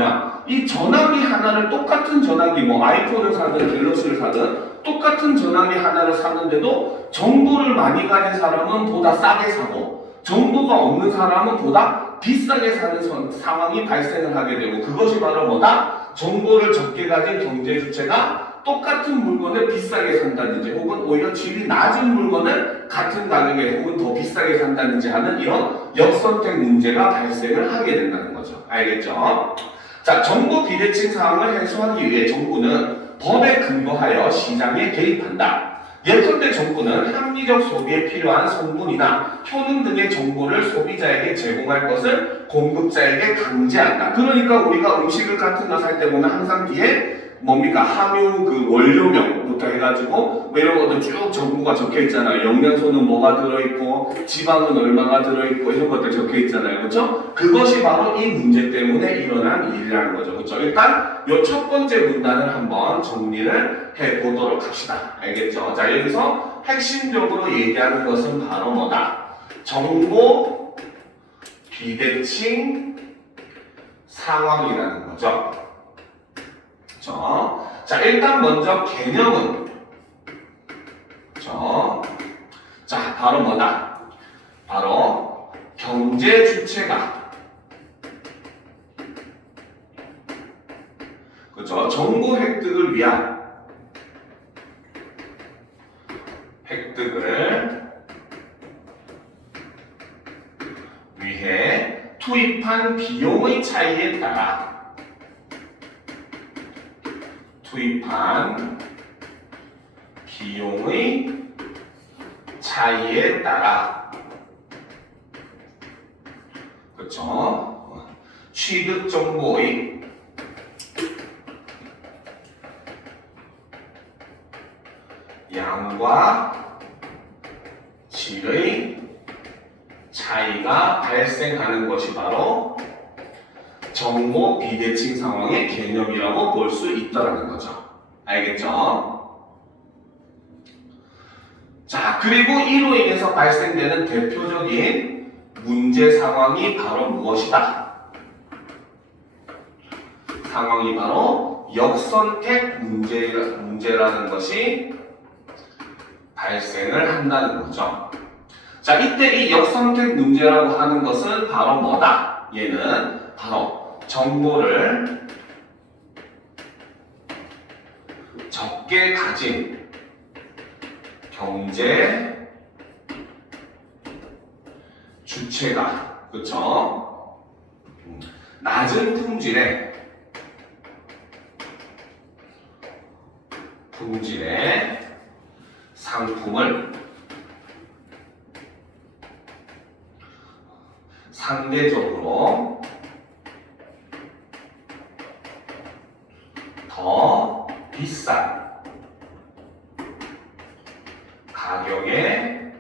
이 전화기 하나를 똑같은 전화기 아이폰을 사든 갤럭시를 사든 똑같은 전화기 하나를 사는데도 정보를 많이 가진 사람은 보다 싸게 사고 정보가 없는 사람은 보다 비싸게 사는 상황이 발생을 하게 되고, 그것이 바로 정보를 적게 가진 경제 주체가 똑같은 물건을 비싸게 산다든지 혹은 오히려 질이 낮은 물건을 같은 가격에 혹은 더 비싸게 산다든지 하는 이런 역선택 문제가 발생을 하게 된다는 거죠. 알겠죠? 자, 정보 비대칭 상황을 해소하기 위해 정부는 법에 근거하여 시장에 개입한다. 예컨대 정부는 합리적 소비에 필요한 성분이나 효능 등의 정보를 소비자에게 제공할 것을 공급자에게 강제한다. 그러니까 우리가 음식을 같은 거 살 때 보면 항상 뒤에 뭡니까? 함유 그 원료명부터 해가지고 뭐 이런 것들 쭉 정보가 적혀 있잖아요. 영양소는 뭐가 들어있고 지방은 얼마가 들어있고 이런 것들 적혀 있잖아요. 그렇죠? 그것이 바로 이 문제 때문에 일어난 일이라는 거죠. 그렇죠? 일단 요 첫 번째 문단을 한번 정리를 해보도록 합시다. 알겠죠? 자, 여기서 핵심적으로 얘기하는 것은 바로 뭐다? 정보 비대칭 상황이라는 거죠. 그렇죠? 자, 일단 먼저 개념은 그렇죠? 자, 바로 뭐다? 바로 경제 주체가 그렇죠? 정보 획득을 위해 투입한 비용의 차이에 따라 그렇죠? 취득 정보의 양과 질의 차이가 발생하는 것이 바로 정보 비대칭 상황의 개념이라고 볼 수 있다는 거죠. 알겠죠? 자, 그리고 이로 인해서 발생되는 대표적인 문제 상황이 바로 무엇이다? 상황이 바로 역선택 문제라는 것이 발생을 한다는 거죠. 자, 이때 이 역선택 문제라고 하는 것은 바로 뭐다? 얘는 바로 정보를 적게 가진 경제 주체가 그쵸? 낮은 품질의 상품을 상대적으로 더 비싼 가격에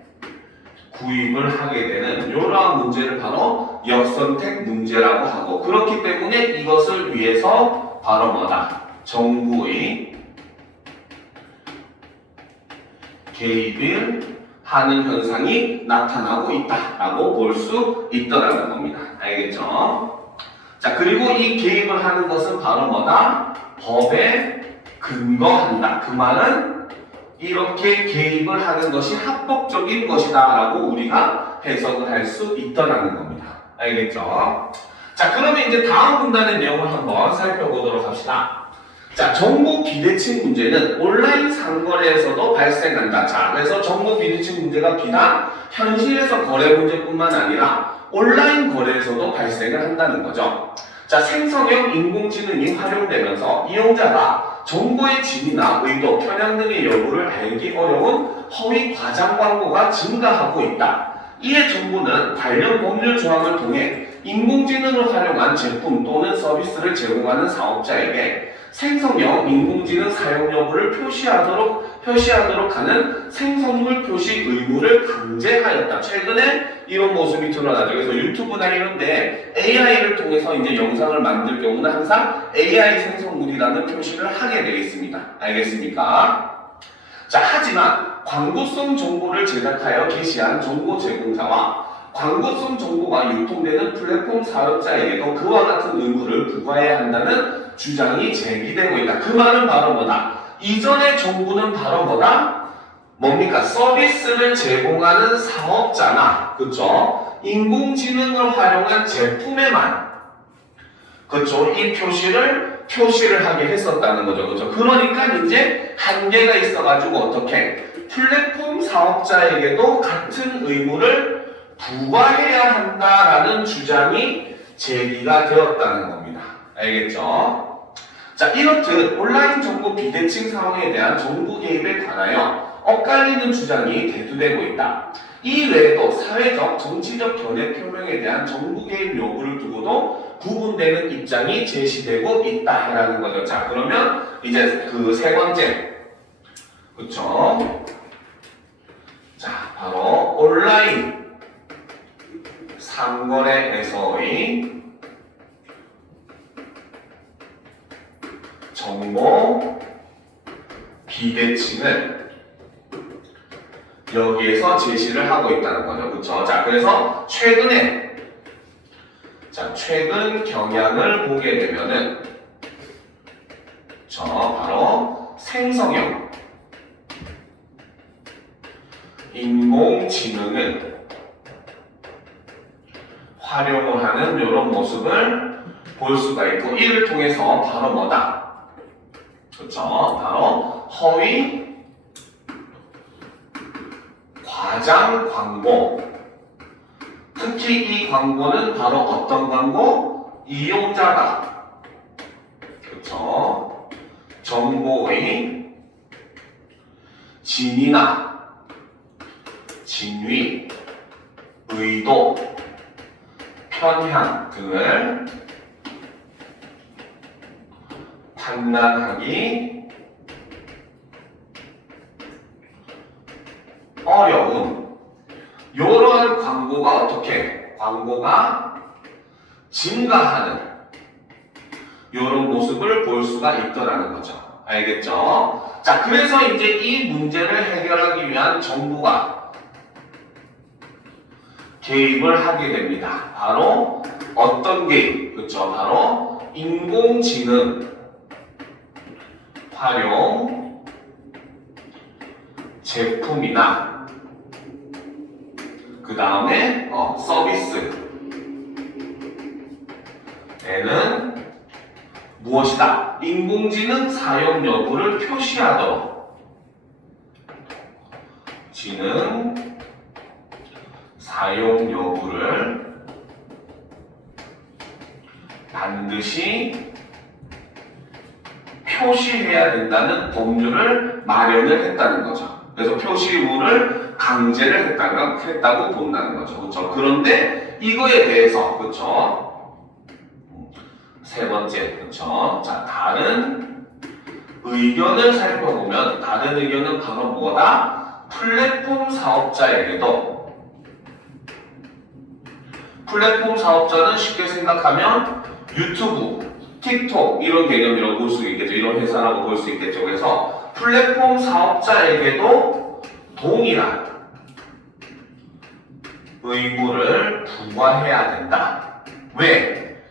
구입을 하게 되는 이러한 문제를 바로 역선택 문제라고 하고, 그렇기 때문에 이것을 위해서 바로 뭐다? 정부의 개입을 하는 현상이 나타나고 있다라고 볼 수 있더라는 겁니다. 알겠죠? 자, 그리고 이 개입을 하는 것은 바로 뭐다? 법에 근거한다. 그 말은 이렇게 개입을 하는 것이 합법적인 것이다 라고 우리가 해석을 할 수 있더라는 겁니다. 알겠죠? 자, 그러면 이제 다음 문단의 내용을 한번 살펴보도록 합시다. 자, 정보 비대칭 문제는 온라인 상거래에서도 발생한다. 자, 그래서 정보 비대칭 문제가 비단 현실에서 거래 문제뿐만 아니라 온라인 거래에서도 발생을 한다는 거죠. 자, 생성형 인공지능이 활용되면서 이용자가 정보의 진위나 의도, 편향 등의 여부를 알기 어려운 허위 과장 광고가 증가하고 있다. 이에 정부는 관련 법률 조항을 통해 인공지능을 활용한 제품 또는 서비스를 제공하는 사업자에게 생성형 인공지능 사용 여부를 표시하도록 하는 생성물 표시 의무를 강제하였다. 최근에 이런 모습이 드러나죠. 그래서 유튜브나 이런데 AI를 통해서 이제 영상을 만들 경우는 항상 AI 생성물이라는 표시를 하게 되어 있습니다. 알겠습니까? 자, 하지만 광고성 정보를 제작하여 게시한 정보 제공자와 광고성 정보가 유통되는 플랫폼 사업자에게도 그와 같은 의무를 부과해야 한다는 주장이 제기되고 있다. 그 말은 바로 뭐다? 이전의 정부는 바로 뭐다? 뭡니까? 서비스를 제공하는 사업자나, 그쵸? 인공지능을 활용한 제품에만, 그쵸? 이 표시를 하게 했었다는 거죠. 그죠? 그러니까 이제 한계가 있어가지고 어떻게? 플랫폼 사업자에게도 같은 의무를 부과해야 한다라는 주장이 제기가 되었다는 겁니다. 알겠죠? 자, 이렇듯 온라인 정보 비대칭 상황에 대한 정부 개입에 관하여 엇갈리는 주장이 대두되고 있다. 이 외에도 사회적, 정치적 견해 표명에 대한 정부 개입 요구를 두고도 구분되는 입장이 제시되고 있다라는 거죠. 자, 그러면 이제 그 세 번째, 그쵸? 자, 바로 온라인 상거래에서의 정보 비대칭을 여기에서 제시를 하고 있다는 거죠. 그쵸? 자, 그래서 최근에 최근 경향을 보게 되면은 바로 생성형 인공지능을 활용을 하는 이런 모습을 볼 수가 있고, 이를 통해서 바로 뭐다? 그렇죠? 바로 허위 과장 광고. 특히 이 광고는 바로 어떤 광고? 이용자가 그렇죠? 정보의 진위나 진위, 의도, 편향 등을 판단하기 어려운 이러한 광고가 광고가 증가하는 이런 모습을 볼 수가 있더라는 거죠. 알겠죠? 자, 그래서 이제 이 문제를 해결하기 위한 정부가 개입을 하게 됩니다. 바로 어떤 개입? 그렇죠? 바로 인공지능 활용 제품이나 그 다음에 서비스에는 무엇이다? 인공지능 사용 여부를 표시하도록 지능 사용 여부를 반드시 표시해야 된다는 법률을 마련을 했다는 거죠. 그래서 표시 의무를 강제를 했다고 본다는 거죠. 그렇죠? 그런데 이거에 대해서 그렇죠? 세 번째 그렇죠? 자, 다른 의견을 살펴보면 다른 의견은 바로 뭐다? 플랫폼 사업자에게도 플랫폼 사업자는 쉽게 생각하면 유튜브, 틱톡 이런 개념이라고 볼 수 있겠죠. 이런 회사라고 볼 수 있겠죠. 그래서 플랫폼 사업자에게도 동일한 의무를 부과해야 된다. 왜?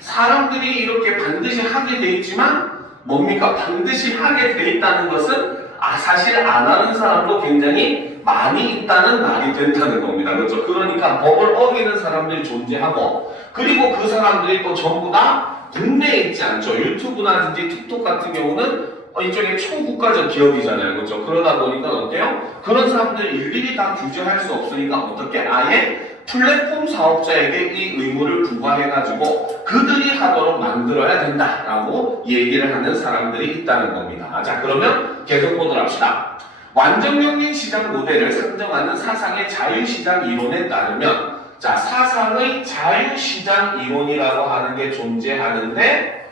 사람들이 이렇게 반드시 하게 돼 있지만 뭡니까? 반드시 하게 돼 있다는 것은 사실 안 하는 사람도 굉장히 많이 있다는 말이 된다는 겁니다. 그렇죠? 그러니까 법을 어기는 사람들이 존재하고, 그리고 그 사람들이 또 전부 다 국내에 있지 않죠. 유튜브나든지 틱톡 같은 경우는 이쪽에 초국가적 기업이잖아요. 그렇죠? 그러다 보니까 어때요? 그런 사람들 일일이 다 규제할 수 없으니까 어떻게 아예 플랫폼 사업자에게 이 의무를 부과해가지고 그들이 하도록 만들어야 된다라고 얘기를 하는 사람들이 있다는 겁니다. 자, 그러면 계속 보도록 합시다. 완전 경쟁 시장 모델을 상정하는 사상의 자유시장 이론에 따르면, 자, 사상의 자유시장 이론이라고 하는 게 존재하는데,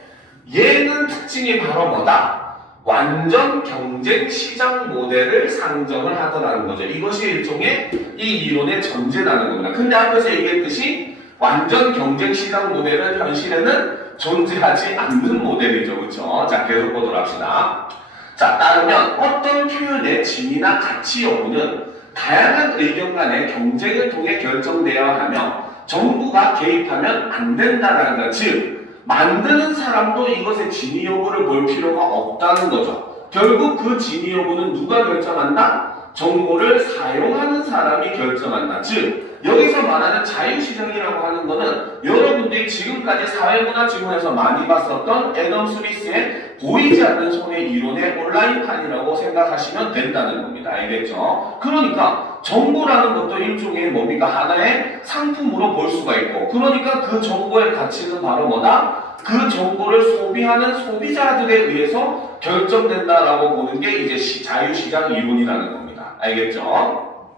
얘는 특징이 바로 뭐다? 완전 경쟁 시장 모델을 상정을 하더라는 거죠. 이것이 일종의 이 이론의 전제라는 겁니다. 근데 앞에서 얘기했듯이 완전 경쟁 시장 모델은 현실에는 존재하지 않는 모델이죠. 그렇죠? 자, 계속 보도록 합시다. 자, 따르면 어떤 표현의 진위나 가치 여부는 다양한 의견 간의 경쟁을 통해 결정되어야 하며 정부가 개입하면 안 된다는 것. 즉, 만드는 사람도 이것의 진위 여부를 볼 필요가 없다는 거죠. 결국 그 진위 여부는 누가 결정한다? 정보를 사용하는 사람이 결정한다. 즉, 여기서 말하는 자유시장이라고 하는 거는 여러분들이 지금까지 사회문화 지문에서 많이 봤었던 애덤 스미스의 보이지 않는 손의 이론의 온라인판이라고 생각하시면 된다는 겁니다. 알겠죠? 그러니까 정보라는 것도 일종의 뭡니까? 하나의 상품으로 볼 수가 있고, 그러니까 그 정보의 가치는 바로 뭐다? 그 정보를 소비하는 소비자들에 의해서 결정된다라고 보는 게 이제 자유시장 이론이라는 겁니다. 알겠죠?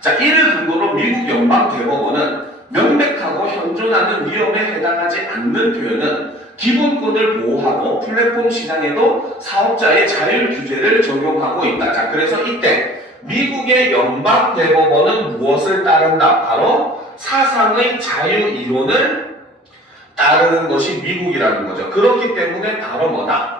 자, 이를 근거로 미국 연방대법원은 명백하고 현존하는 위험에 해당하지 않는 표현은 기본권을 보호하고 플랫폼 시장에도 사업자의 자율 규제를 적용하고 있다. 자, 그래서 이때 미국의 연방대법원은 무엇을 따른다? 바로 사상의 자유 이론을 따르는 것이 미국이라는 거죠. 그렇기 때문에 바로 뭐다?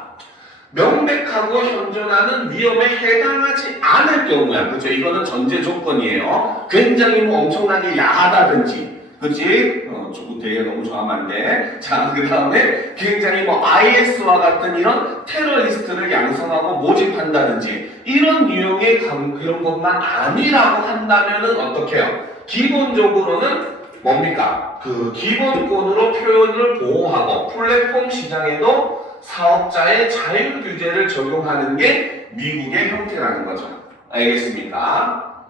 명백하고 현존하는 위험에 해당하지 않을 경우야. 그렇죠? 이거는 전제 조건이에요. 굉장히 뭐 엄청나게 야하다든지, 그치? 조금 되게 너무 좋아하면 안 돼. 자, 그 다음에 굉장히 뭐 IS와 같은 이런 테러리스트를 양성하고 모집한다든지, 이런 유형의 이런 것만 아니라고 한다면은 어떻게 해요? 기본적으로는 뭡니까? 그 기본권으로 표현을 보호하고 플랫폼 시장에도 사업자의 자율 규제를 적용하는 게 미국의 형태라는 거죠. 알겠습니까?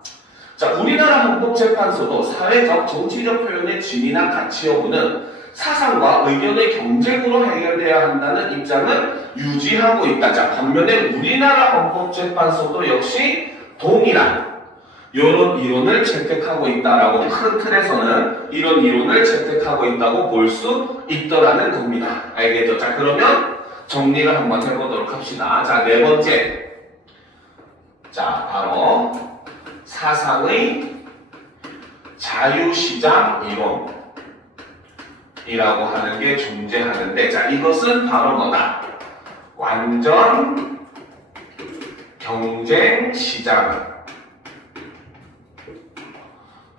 자, 우리나라 헌법재판소도 사회적, 정치적 표현의 진위나 가치 여부는 사상과 의견의 경쟁으로 해결돼야 한다는 입장을 유지하고 있다. 자, 반면에 우리나라 헌법재판소도 역시 동일한 이런 이론을 채택하고 있다라고 큰 틀에서는 이런 이론을 채택하고 있다고 볼 수 있더라는 겁니다. 알겠죠? 자, 그러면 정리를 한번 해보도록 합시다. 자, 네 번째. 자, 바로 사상의 자유시장 이론이라고 하는 게 존재하는데, 자, 이것은 바로 뭐다? 완전 경쟁 시장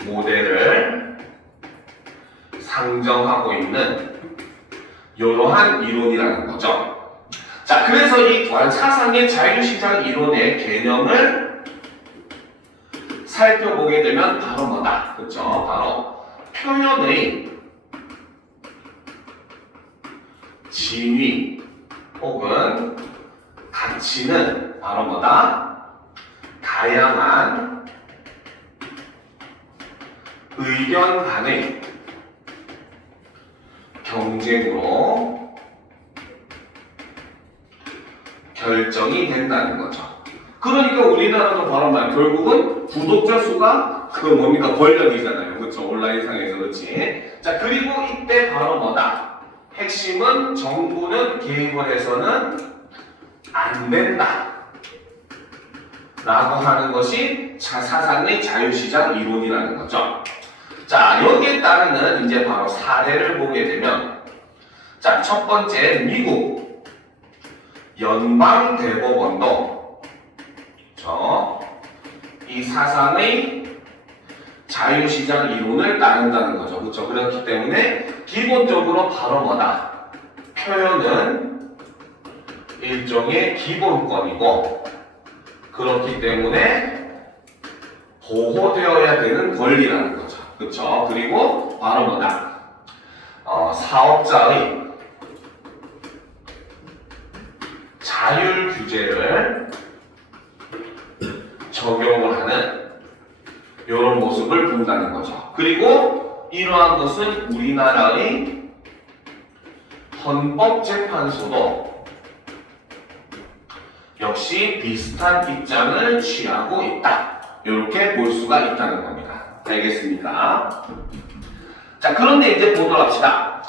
모델을 상정하고 있는 이러한 이론이라는 거죠. 자, 그래서 이 사상의 자유시장 이론의 개념을 살펴보게 되면 바로 뭐다? 그렇죠? 바로 표현의 진위 혹은 가치는 바로 뭐다? 다양한 의견 간의 경쟁으로 결정이 된다는 거죠. 그러니까 우리나라도 바로 말 결국은 구독자 수가 그 뭡니까? 권력이잖아요. 그렇죠? 온라인상에서. 그렇지? 자, 그리고 이때 바로 뭐다? 핵심은 정부는 개입을 해서는 안 된다 라고 하는 것이 사상의 자유시장 이론이라는 거죠. 자, 여기에 따르는 이제 바로 사례를 보게 되면, 자, 첫 번째 미국 연방대법원도 이 사상의 자유시장 이론을 따른다는 거죠. 그렇죠? 그렇기 때문에 기본적으로 바로 뭐다? 표현은 일종의 기본권이고, 그렇기 때문에 보호되어야 되는 권리라는 거죠. 그렇죠? 그리고 바로 뭐다? 사업자의 자율 규제를 적용을 하는 이런 모습을 본다는 거죠. 그리고 이러한 것은 우리나라의 헌법재판소도 역시 비슷한 입장을 취하고 있다. 이렇게 볼 수가 있다는 겁니다. 알겠습니까? 자, 그런데 이제 보도록 합시다.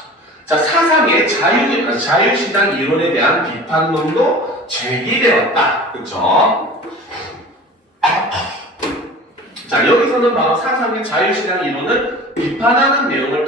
자, 사상의 자유시장 이론에 대한 비판론도 제기되었다. 그쵸? 자, 여기서는 바로 사상의 자유시장 이론을 비판하는 내용을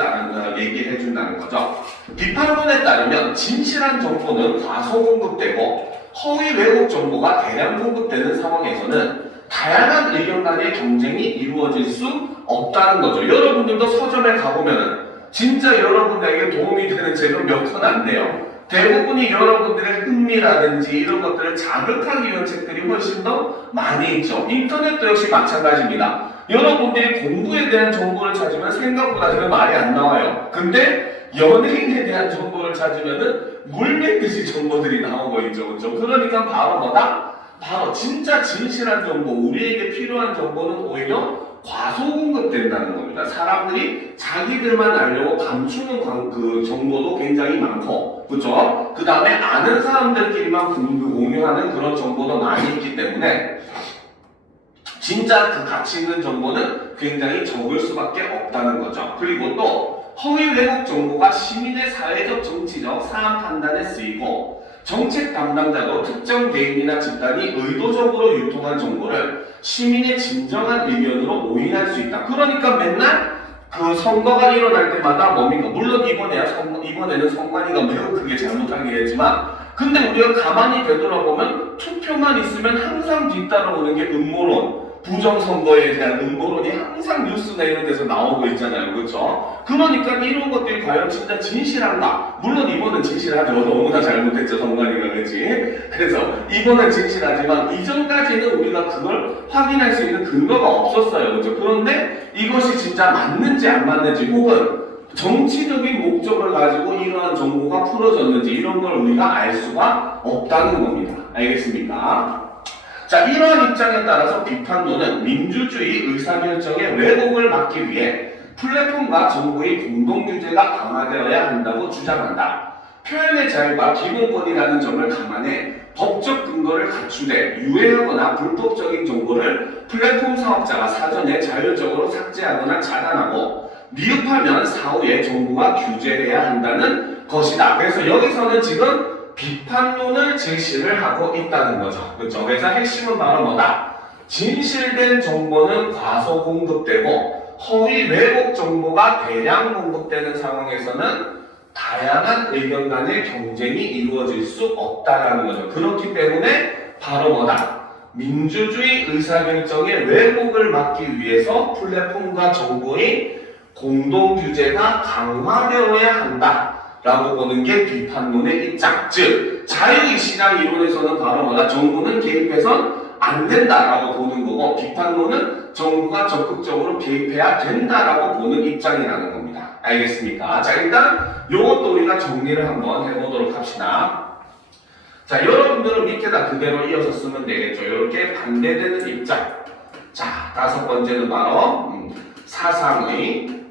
얘기를 해준다는 거죠. 비판론에 따르면 진실한 정보는 과소 공급되고 허위 왜곡 정보가 대량 공급되는 상황에서는 다양한 의견 간의 경쟁이 이루어질 수 없다는 거죠. 여러분들도 서점에 가보면은 진짜 여러분들에게 도움이 되는 책은 몇 권 안 돼요. 대부분이 여러분들의 흥미라든지 이런 것들을 자극하기 위한 책들이 훨씬 더 많이 있죠. 인터넷도 역시 마찬가지입니다. 여러분들이 공부에 대한 정보를 찾으면 생각보다 그 말이 안 나와요. 근데 연예인에 대한 정보를 찾으면은 물 맺듯이 정보들이 나오고 있죠. 그렇죠? 그러니까 바로 뭐다? 바로 진짜 진실한 정보, 우리에게 필요한 정보는 오히려 과소 공급된다는 겁니다. 겁니다. 사람들이 자기들만 알려고 감추는 그 정보도 굉장히 많고, 그죠? 그 다음에 아는 사람들끼리만 공유하는 그런 정보도 많이 있기 때문에 진짜 그 가치 있는 정보는 굉장히 적을 수밖에 없다는 거죠. 그리고 또 허위 왜곡 정보가 시민의 사회적, 정치적, 사안 판단에 쓰이고 정책 담당자도 특정 개인이나 집단이 의도적으로 유통한 정보를 시민의 진정한 의견으로 오인할 수 있다. 그러니까 맨날 그 선거가 일어날 때마다 뭡니까? 물론 이번에는 선관위가 매우 크게 잘못하긴 했지만, 근데 우리가 가만히 되돌아보면 투표만 있으면 항상 뒤따라오는 게 음모론, 부정선거에 대한 음모론이 항상 뉴스나 이런 데서 나오고 있잖아요. 그렇죠? 그러니까 이런 것들이 과연 진짜 진실한가? 물론 이번은 진실하죠. 너무나 잘못했죠. 선관위가. 그렇지? 그래서 이번은 진실하지만 이전까지는 우리가 그걸 확인할 수 있는 근거가 없었어요. 그렇죠? 그런데 이것이 진짜 맞는지 안 맞는지, 혹은 정치적인 목적을 가지고 이러한 정보가 풀어졌는지, 이런 걸 우리가 알 수가 없다는 겁니다. 알겠습니까? 자, 이러한 입장에 따라서 비판론은 민주주의 의사결정의 왜곡을 막기 위해 플랫폼과 정부의 공동규제가 강화되어야 한다고 주장한다. 표현의 자유가 기본권이라는 점을 감안해 법적 근거를 갖추되 유해하거나 불법적인 정보를 플랫폼 사업자가 사전에 자율적으로 삭제하거나 차단하고 미흡하면 사후에 정부가 규제해야 한다는 것이다. 그래서 여기서는 지금 비판론을 제시를 하고 있다는 거죠. 그렇죠? 그래서 핵심은 바로 뭐다? 진실된 정보는 과소 공급되고 허위 왜곡 정보가 대량 공급되는 상황에서는 다양한 의견 간의 경쟁이 이루어질 수 없다라는 거죠. 그렇기 때문에 바로 뭐다? 민주주의 의사결정의 왜곡을 막기 위해서 플랫폼과 정부의 공동규제가 강화되어야 한다 라고 보는 게 비판론의 입장. 즉 자유의 시장 이론에서는 바로 뭐다? 정부는 개입해선 안 된다라고 보는 거고, 비판론은 정부가 적극적으로 개입해야 된다라고 보는 입장이라는 겁니다. 알겠습니까? 자, 일단 요것도 우리가 정리를 한번 해보도록 합시다. 자, 여러분들은 밑에다 그대로 이어서 쓰면 되겠죠. 이렇게 반대되는 입장. 자, 다섯 번째는 바로 사상의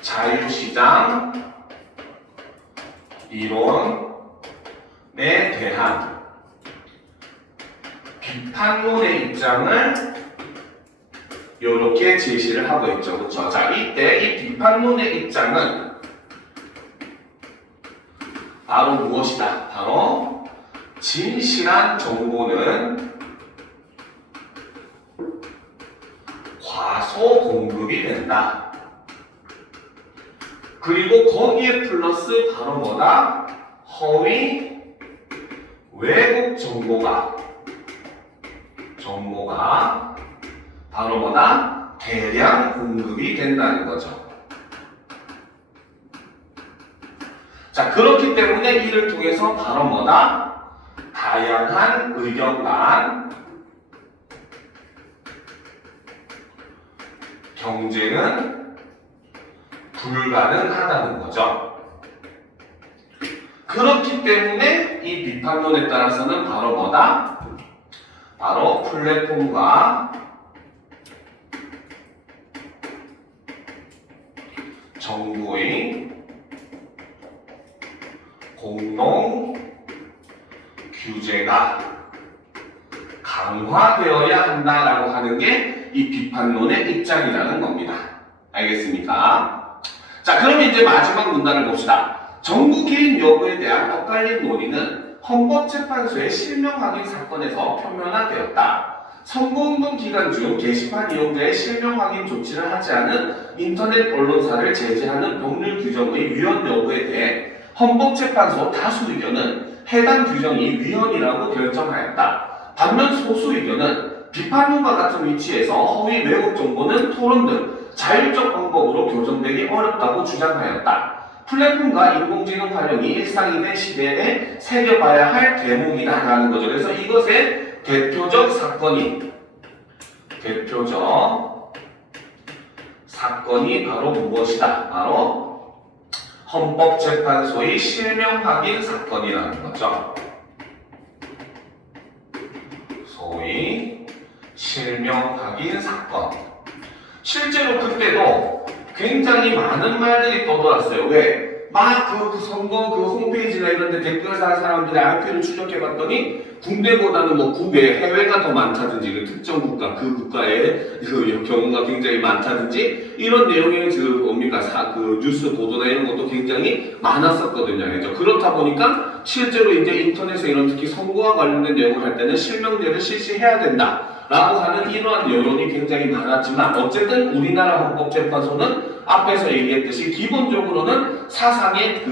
자유시장 이론에 대한 비판론의 입장을 이렇게 제시를 하고 있죠. 그렇죠? 자, 이때 이 비판론의 입장은 바로 무엇이다? 바로 진실한 정보는 과소 공급이 된다. 그리고 거기에 플러스 바로 뭐다? 허위 왜곡 정보가 바로 뭐다? 대량 공급이 된다는 거죠. 자, 그렇기 때문에 이를 통해서 바로 뭐다? 다양한 의견 간 경쟁은 불가능하다는 거죠. 그렇기 때문에 이 비판론에 따라서는 바로 뭐다? 바로 플랫폼과 정부의 공동 규제가 강화되어야 한다라고 하는 게 이 비판론의 입장이라는 겁니다. 알겠습니까? 자, 그럼 이제 마지막 문단을 봅시다. 정부 개입 여부에 대한 엇갈린 논의는 헌법재판소의 실명 확인 사건에서 표면화되었다. 선거운동 기간 중 게시판 이용자의 실명 확인 조치를 하지 않은 인터넷 언론사를 제재하는 법률 규정의 위헌 여부에 대해 헌법재판소 다수 의견은 해당 규정이 위헌이라고 결정하였다. 반면 소수 의견은 비판론과 같은 위치에서 허위 왜곡 정보는 토론 등 자율적 방법으로 교정되기 어렵다고 주장하였다. 플랫폼과 인공지능 활용이 일상이 된 시대에 새겨봐야 할 대목이다라는 거죠. 그래서 이것의 대표적 사건이 바로 무엇이다? 바로 헌법재판소의 실명 확인 사건이라는 거죠. 소위 실명 확인 사건. 실제로 그때도 굉장히 많은 말들이 떠돌았어요. 왜? 막 그 선거 그 홈페이지나 이런 데 댓글 단 사람들의 RP를 추적해봤더니 군대보다는 뭐 국외, 해외가 더 많다든지 그 특정 국가, 그 국가의 그 경우가 굉장히 많다든지 이런 내용의 그 뭡니까 그 뉴스 보도나 이런 것도 굉장히 많았었거든요. 그렇죠? 그렇다 보니까 실제로 이제 인터넷에 이런 특히 선거와 관련된 내용을 할 때는 실명제를 실시해야 된다. 라고 하는 이러한 여론이 굉장히 많았지만 어쨌든 우리나라 헌법재판소는 앞에서 얘기했듯이 기본적으로는 사상의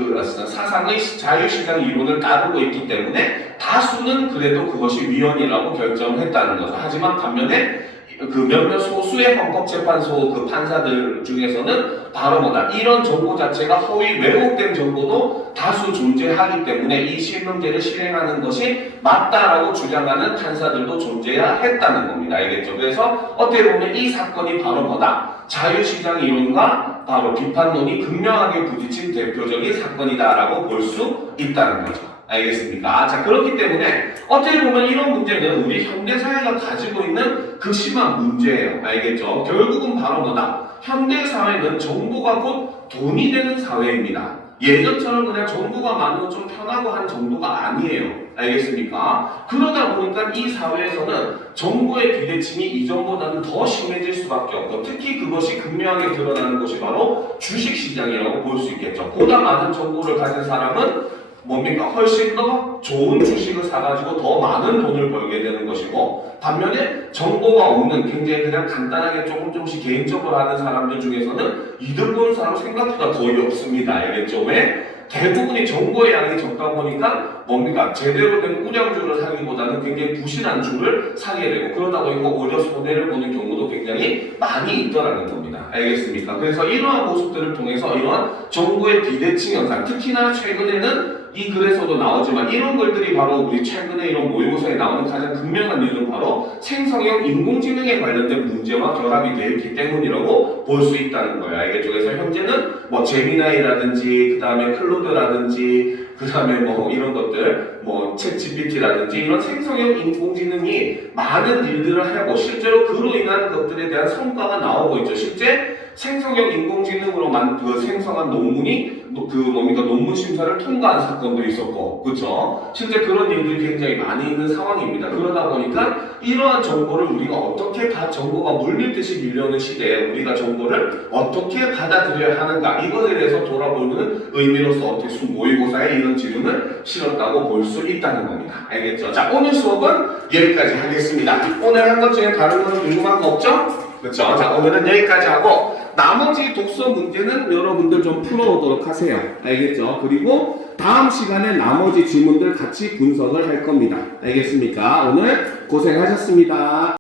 자유시장 이론을 따르고 있기 때문에 다수는 그래도 그것이 위헌이라고 결정을 했다는 거죠. 하지만 반면에 그 몇몇 소수의 헌법재판소 그 판사들 중에서는 바로 뭐다 이런 정보 자체가 허위 왜곡된 정보도 다수 존재하기 때문에 이 실명제를 실행하는 것이 맞다라고 주장하는 판사들도 존재해야 했다는 겁니다. 알겠죠? 그래서 어떻게 보면 이 사건이 바로 뭐다 자유시장 이론과 바로 비판론이 극명하게 부딪힌 대표적인 사건이다라고 볼 수 있다는 거죠. 알겠습니까? 자, 그렇기 때문에 어떻게 보면 이런 문제는 우리 현대사회가 가지고 있는 극심한 문제예요. 알겠죠? 결국은 바로 뭐다? 현대사회는 정보가 곧 돈이 되는 사회입니다. 예전처럼 그냥 정보가 많으면 좀 편하고 한 정도가 아니에요. 알겠습니까? 그러다 보니까 이 사회에서는 정보의 비대칭이 이전보다는 더 심해질 수밖에 없고 특히 그것이 극명하게 드러나는 것이 바로 주식시장이라고 볼 수 있겠죠. 보다 많은 정보를 가진 사람은 뭡니까? 훨씬 더 좋은 주식을 사가지고 더 많은 돈을 벌게 되는 것이고 반면에 정보가 없는 굉장히 그냥 간단하게 조금씩 개인적으로 하는 사람들 중에서는 이득 보는 사람 생각보다 거의 없습니다. 알겠죠? 왜? 대부분이 정보의 양이 적다 보니까 뭡니까? 제대로 된 우량주를 사기보다는 굉장히 부실한 주를 사게 되고 그러다 보니까 오히려 손해를 보는 경우도 굉장히 많이 있더라는 겁니다. 알겠습니까? 그래서 이러한 모습들을 통해서 이러한 정보의 비대칭 현상 특히나 최근에는 이 글에서도 나오지만 이런 것들이 바로 우리 최근에 이런 모의고사에 나오는 가장 극명한 이유는 바로 생성형 인공지능에 관련된 문제와 결합이 되어 있기 때문이라고 볼 수 있다는 거예요. 알겠죠? 그래서 현재는 뭐 제미나이라든지 그 다음에 클로드라든지 그 다음에 뭐 이런 것들 뭐 챗GPT라든지 이런 생성형 인공지능이 많은 일들을 하고 실제로 그로 인한 것들에 대한 성과가 나오고 있죠. 실제 생성형 인공지능으로 그 생성한 논문이 논문 심사를 통과한 사건도 있었고, 그렇죠? 실제 그런 일들이 굉장히 많이 있는 상황입니다. 그러다 보니까 이러한 정보를 우리가 어떻게 정보가 물밀듯이 밀려오는 시대에 우리가 정보를 어떻게 받아들여야 하는가 이것에 대해서 돌아보는 의미로서 어떻게 모의고사에 이런 질문을 실었다고 볼 수 있다는 겁니다. 알겠죠? 자, 오늘 수업은 여기까지 하겠습니다. 오늘 한 것 중에 다른 거는 궁금한 거 없죠? 그렇죠? 자, 오늘은 여기까지 하고 나머지 독서 문제는 여러분들 좀 풀어오도록 하세요. 알겠죠? 그리고 다음 시간에 나머지 질문들 같이 분석을 할 겁니다. 알겠습니까? 오늘 고생하셨습니다.